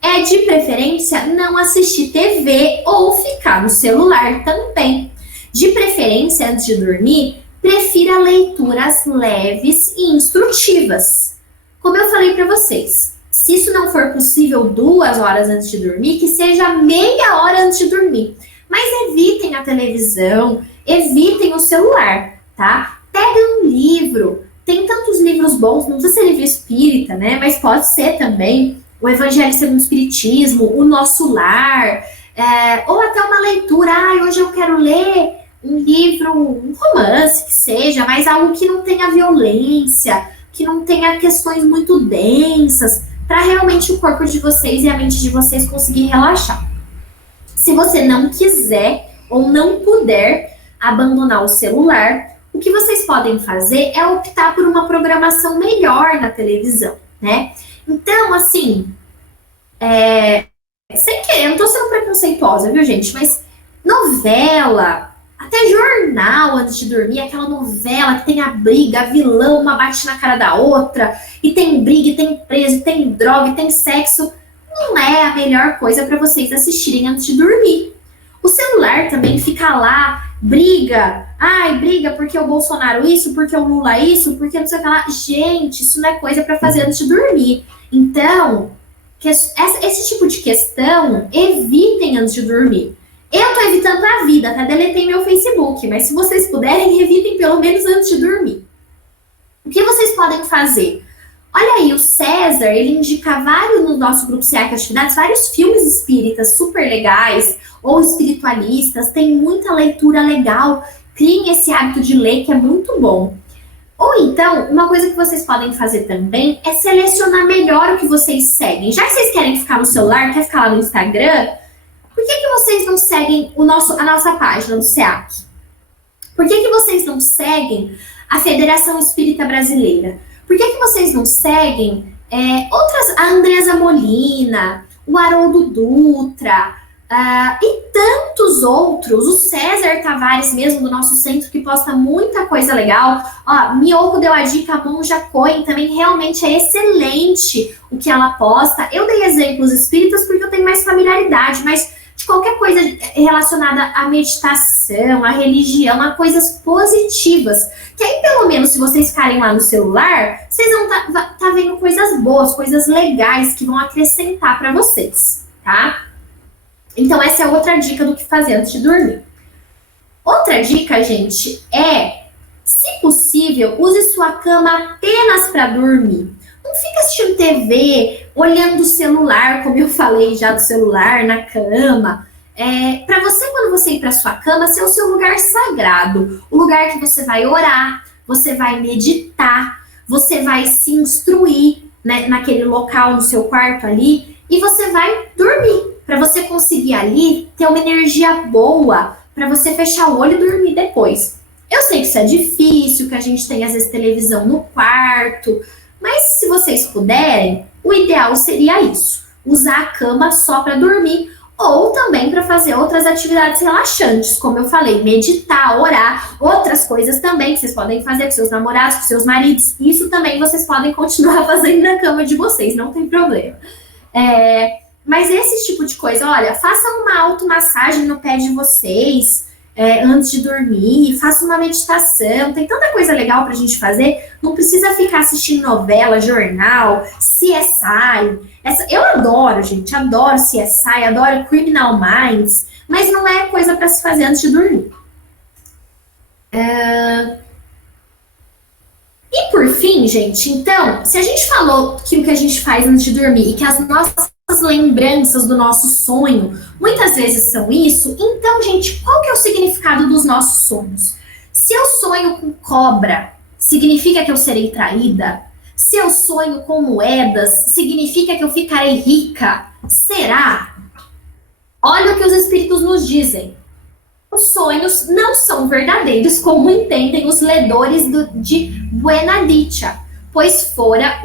é de preferência não assistir TV ou ficar no celular também. De preferência, antes de dormir, prefira leituras leves e instrutivas. Como eu falei para vocês, se isso não for possível 2 horas antes de dormir, que seja meia hora antes de dormir. Mas evitem a televisão, evitem o celular, tá? Peguem um livro. Tem tantos livros bons, não precisa ser livro espírita, né? Mas pode ser também o Evangelho segundo o Espiritismo, o Nosso Lar, ou até uma leitura. Hoje eu quero ler um livro, um romance que seja, mas algo que não tenha violência, que não tenha questões muito densas, para realmente o corpo de vocês e a mente de vocês conseguir relaxar. Se você não quiser ou não puder abandonar o celular, o que vocês podem fazer é optar por uma programação melhor na televisão, né? Então, assim, sem querer, eu não tô sendo preconceituosa, viu, gente? Mas novela, até jornal antes de dormir, aquela novela que tem a briga, a vilã, uma bate na cara da outra, e tem briga, e tem preso, e tem droga, e tem sexo, não é a melhor coisa para vocês assistirem antes de dormir. O celular também fica lá, briga porque o Bolsonaro isso, porque o Lula isso, porque não sei o que lá. Gente, isso não é coisa para fazer antes de dormir. Então, esse tipo de questão, evitem antes de dormir. Eu tô evitando a vida, até deletei meu Facebook, mas se vocês puderem, evitem pelo menos antes de dormir. O que vocês podem fazer? Olha aí, o César, ele indica no nosso grupo CA Atividades, vários filmes espíritas super legais, ou espiritualistas, tem muita leitura legal, criem esse hábito de ler que é muito bom. Ou então, uma coisa que vocês podem fazer também é selecionar melhor o que vocês seguem. Já que vocês querem ficar no celular, quer ficar lá no Instagram, por que vocês não seguem a nossa página do SEAC? Por que vocês não seguem a Federação Espírita Brasileira? Por que vocês não seguem a Andresa Molina, o Haroldo Dutra, e tantos outros, o César Tavares mesmo, do nosso centro, que posta muita coisa legal. Miyoko deu a dica, a Monja Coen também, realmente é excelente o que ela posta. Eu dei exemplos espíritas porque eu tenho mais familiaridade, mas de qualquer coisa relacionada à meditação, à religião, a coisas positivas. Que aí, pelo menos, se vocês ficarem lá no celular, vocês vão tá vendo coisas boas, coisas legais que vão acrescentar para vocês, tá? Então, essa é outra dica do que fazer antes de dormir. Outra dica, gente, se possível, use sua cama apenas para dormir. Não fica assistindo TV, olhando o celular, como eu falei já do celular, na cama. Para você, quando você ir para sua cama, ser o seu lugar sagrado, o lugar que você vai orar, você vai meditar, você vai se instruir, né, naquele local, no seu quarto ali, e você vai dormir, para você conseguir ali ter uma energia boa, para você fechar o olho e dormir depois. Eu sei que isso é difícil, que a gente tem às vezes televisão no quarto, mas se vocês puderem, o ideal seria isso, usar a cama só para dormir, ou também para fazer outras atividades relaxantes, como eu falei, meditar, orar, outras coisas também que vocês podem fazer com seus namorados, com seus maridos, isso também vocês podem continuar fazendo na cama de vocês, não tem problema. Mas esse tipo de coisa, olha, façam uma automassagem no pé de vocês, antes de dormir, faça uma meditação, tem tanta coisa legal pra gente fazer, não precisa ficar assistindo novela, jornal, CSI, eu adoro, gente, adoro CSI, adoro Criminal Minds, mas não é coisa para se fazer antes de dormir. E por fim, gente, então, se a gente falou que o que a gente faz antes de dormir e que as nossas lembranças do nosso sonho muitas vezes são isso, então, gente, qual que é o significado dos nossos sonhos? Se eu sonho com cobra, significa que eu serei traída? Se eu sonho com moedas, significa que eu ficarei rica? Será? Olha o que os espíritos nos dizem. Os sonhos não são verdadeiros, como entendem os ledores de Buena Dicha, pois fora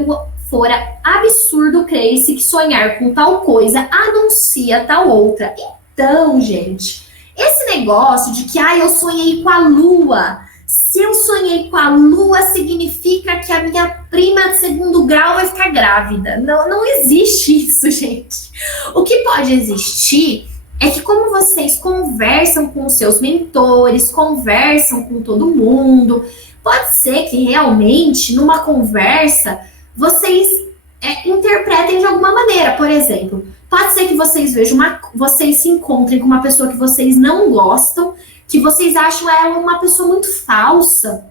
absurdo crer-se que sonhar com tal coisa anuncia tal outra. Então, gente, esse negócio de que eu sonhei com a lua, se eu sonhei com a lua, significa que a minha prima de segundo grau vai ficar grávida. Não, não existe isso, gente. O que pode existir é que, como vocês conversam com os seus mentores, conversam com todo mundo, pode ser que realmente, numa conversa, vocês interpretem de alguma maneira. Por exemplo, pode ser que vocês vocês se encontrem com uma pessoa que vocês não gostam, que vocês acham ela uma pessoa muito falsa,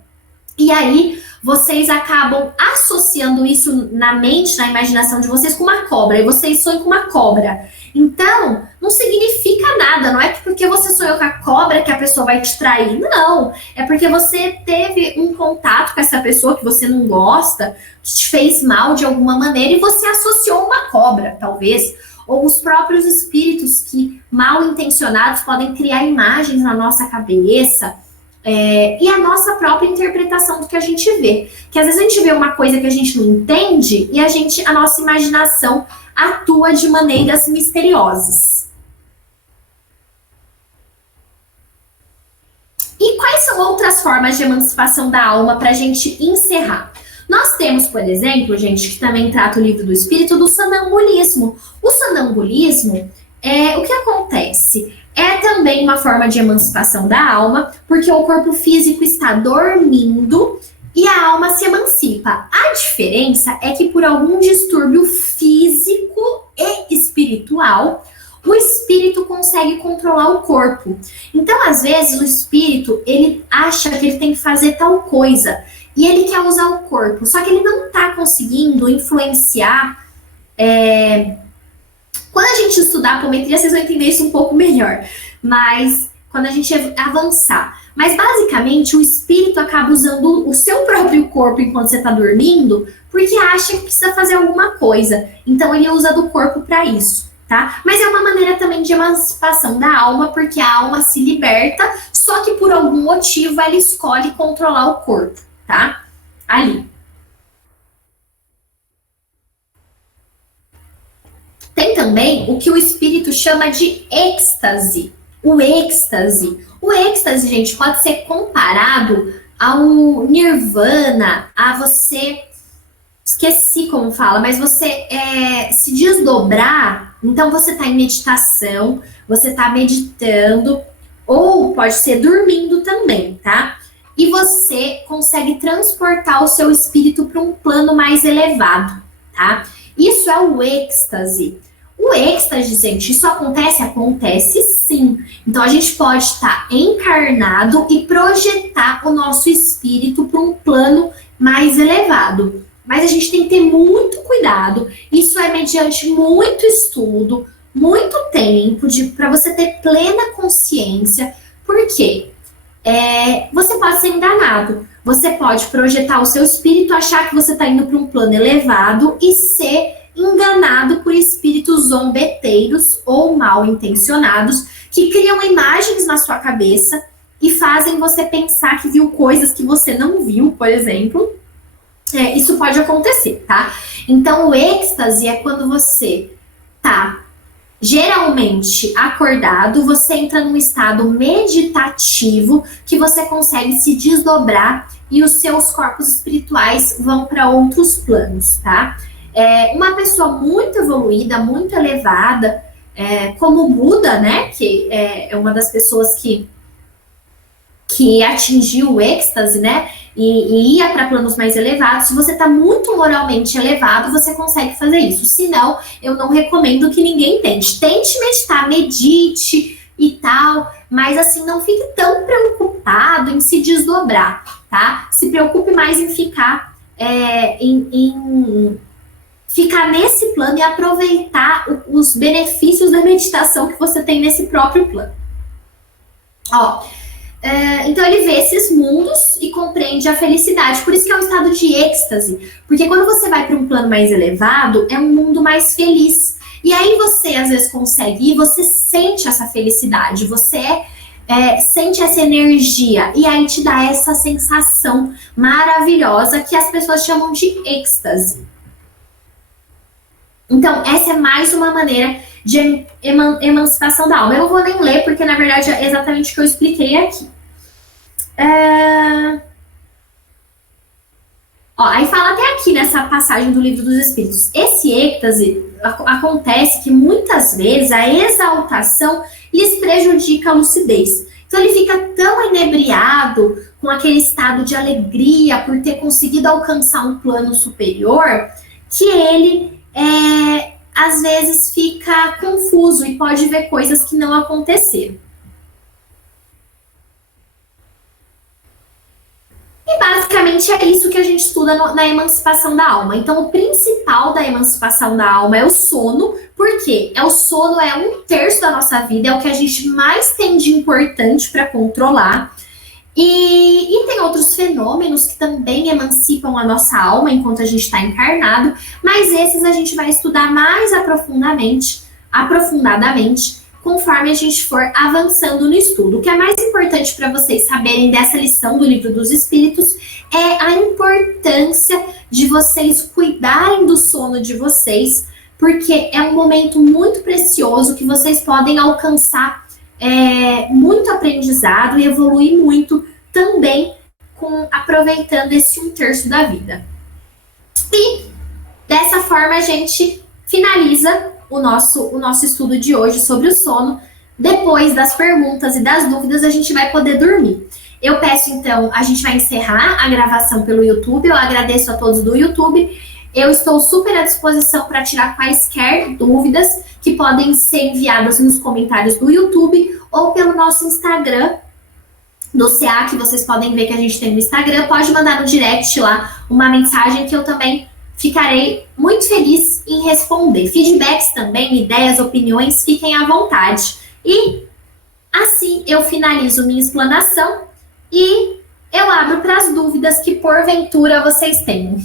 e aí vocês acabam associando isso na mente, na imaginação de vocês com uma cobra, e vocês sonham com uma cobra. Então, não significa nada, não é porque você sonhou com a cobra que a pessoa vai te trair, não. É porque você teve um contato com essa pessoa que você não gosta, que te fez mal de alguma maneira, e você associou uma cobra, talvez. Ou os próprios espíritos que, mal intencionados, podem criar imagens na nossa cabeça, e a nossa própria interpretação do que a gente vê. Que às vezes a gente vê uma coisa que a gente não entende e a nossa imaginação atua de maneiras misteriosas. E quais são outras formas de emancipação da alma para a gente encerrar? Nós temos, por exemplo, gente, que também trata o livro do espírito, do sonambulismo. O sonambulismo, o que acontece? É também uma forma de emancipação da alma, porque o corpo físico está dormindo e a alma se emancipa. A diferença é que por algum distúrbio físico e espiritual, o espírito consegue controlar o corpo. Então, às vezes, o espírito, ele acha que ele tem que fazer tal coisa e ele quer usar o corpo, só que ele não está conseguindo influenciar. Quando a gente estudar apometria, vocês vão entender isso um pouco melhor, mas quando a gente avançar. Mas, basicamente, o espírito acaba usando o seu próprio corpo enquanto você está dormindo, porque acha que precisa fazer alguma coisa. Então, ele usa do corpo para isso, tá? Mas é uma maneira também de emancipação da alma, porque a alma se liberta, só que por algum motivo ela escolhe controlar o corpo, tá? Ali. Tem também o que o espírito chama de êxtase. O êxtase, gente, pode ser comparado ao nirvana, a você, esqueci como fala, mas você se desdobrar. Então você está em meditação, você está meditando, ou pode ser dormindo também, tá? E você consegue transportar o seu espírito para um plano mais elevado, tá? Isso é o êxtase. O êxtase, gente, isso acontece? Acontece sim. Então, a gente pode estar encarnado e projetar o nosso espírito para um plano mais elevado. Mas a gente tem que ter muito cuidado. Isso é mediante muito estudo, muito tempo para você ter plena consciência, porque você pode ser enganado. Você pode projetar o seu espírito, achar que você está indo para um plano elevado e ser enganado por espíritos zombeteiros ou mal intencionados que criam imagens na sua cabeça e fazem você pensar que viu coisas que você não viu, por exemplo. Isso pode acontecer, tá? Então, o êxtase é quando você tá geralmente acordado, você entra num estado meditativo que você consegue se desdobrar e os seus corpos espirituais vão para outros planos, tá? Uma pessoa muito evoluída, muito elevada, como o Buda, né? Que é uma das pessoas que atingiu o êxtase, né? E ia para planos mais elevados. Se você está muito moralmente elevado, você consegue fazer isso. Se não, eu não recomendo que ninguém tente. Tente meditar, medite e tal, mas assim, não fique tão preocupado em se desdobrar, tá? Se preocupe mais em ficar ficar nesse plano e aproveitar os benefícios da meditação que você tem nesse próprio plano. Então ele vê esses mundos e compreende a felicidade, por isso que é um estado de êxtase, porque quando você vai para um plano mais elevado, é um mundo mais feliz, e aí você às vezes consegue ir, você sente essa felicidade, você sente essa energia, e aí te dá essa sensação maravilhosa que as pessoas chamam de êxtase. Então, essa é mais uma maneira de emancipação da alma. Eu não vou nem ler, porque na verdade é exatamente o que eu expliquei aqui. Aí fala até aqui nessa passagem do Livro dos Espíritos. Esse êxtase acontece que muitas vezes a exaltação lhes prejudica a lucidez. Então ele fica tão inebriado com aquele estado de alegria por ter conseguido alcançar um plano superior, que ele às vezes fica confuso e pode ver coisas que não aconteceram. E basicamente é isso que a gente estuda na emancipação da alma. Então o principal da emancipação da alma é o sono, porque o sono é 1/3 da nossa vida, é o que a gente mais tem de importante para controlar. E tem outros fenômenos que também emancipam a nossa alma enquanto a gente está encarnado, mas esses a gente vai estudar mais aprofundadamente, conforme a gente for avançando no estudo. O que é mais importante para vocês saberem dessa lição do Livro dos Espíritos é a importância de vocês cuidarem do sono de vocês, porque é um momento muito precioso que vocês podem alcançar muito aprendizado e evoluir muito também aproveitando esse 1/3 da vida. E dessa forma a gente finaliza o nosso estudo de hoje sobre o sono. Depois das perguntas e das dúvidas a gente vai poder dormir. Eu peço então, a gente vai encerrar a gravação pelo YouTube. Eu agradeço a todos do YouTube. Eu estou super à disposição para tirar quaisquer dúvidas que podem ser enviadas nos comentários do YouTube ou pelo nosso Instagram do CA, que vocês podem ver que a gente tem no Instagram. Pode mandar no direct lá uma mensagem que eu também ficarei muito feliz em responder. Feedbacks também, ideias, opiniões, fiquem à vontade. E assim eu finalizo minha explanação e eu abro para as dúvidas que porventura vocês tenham.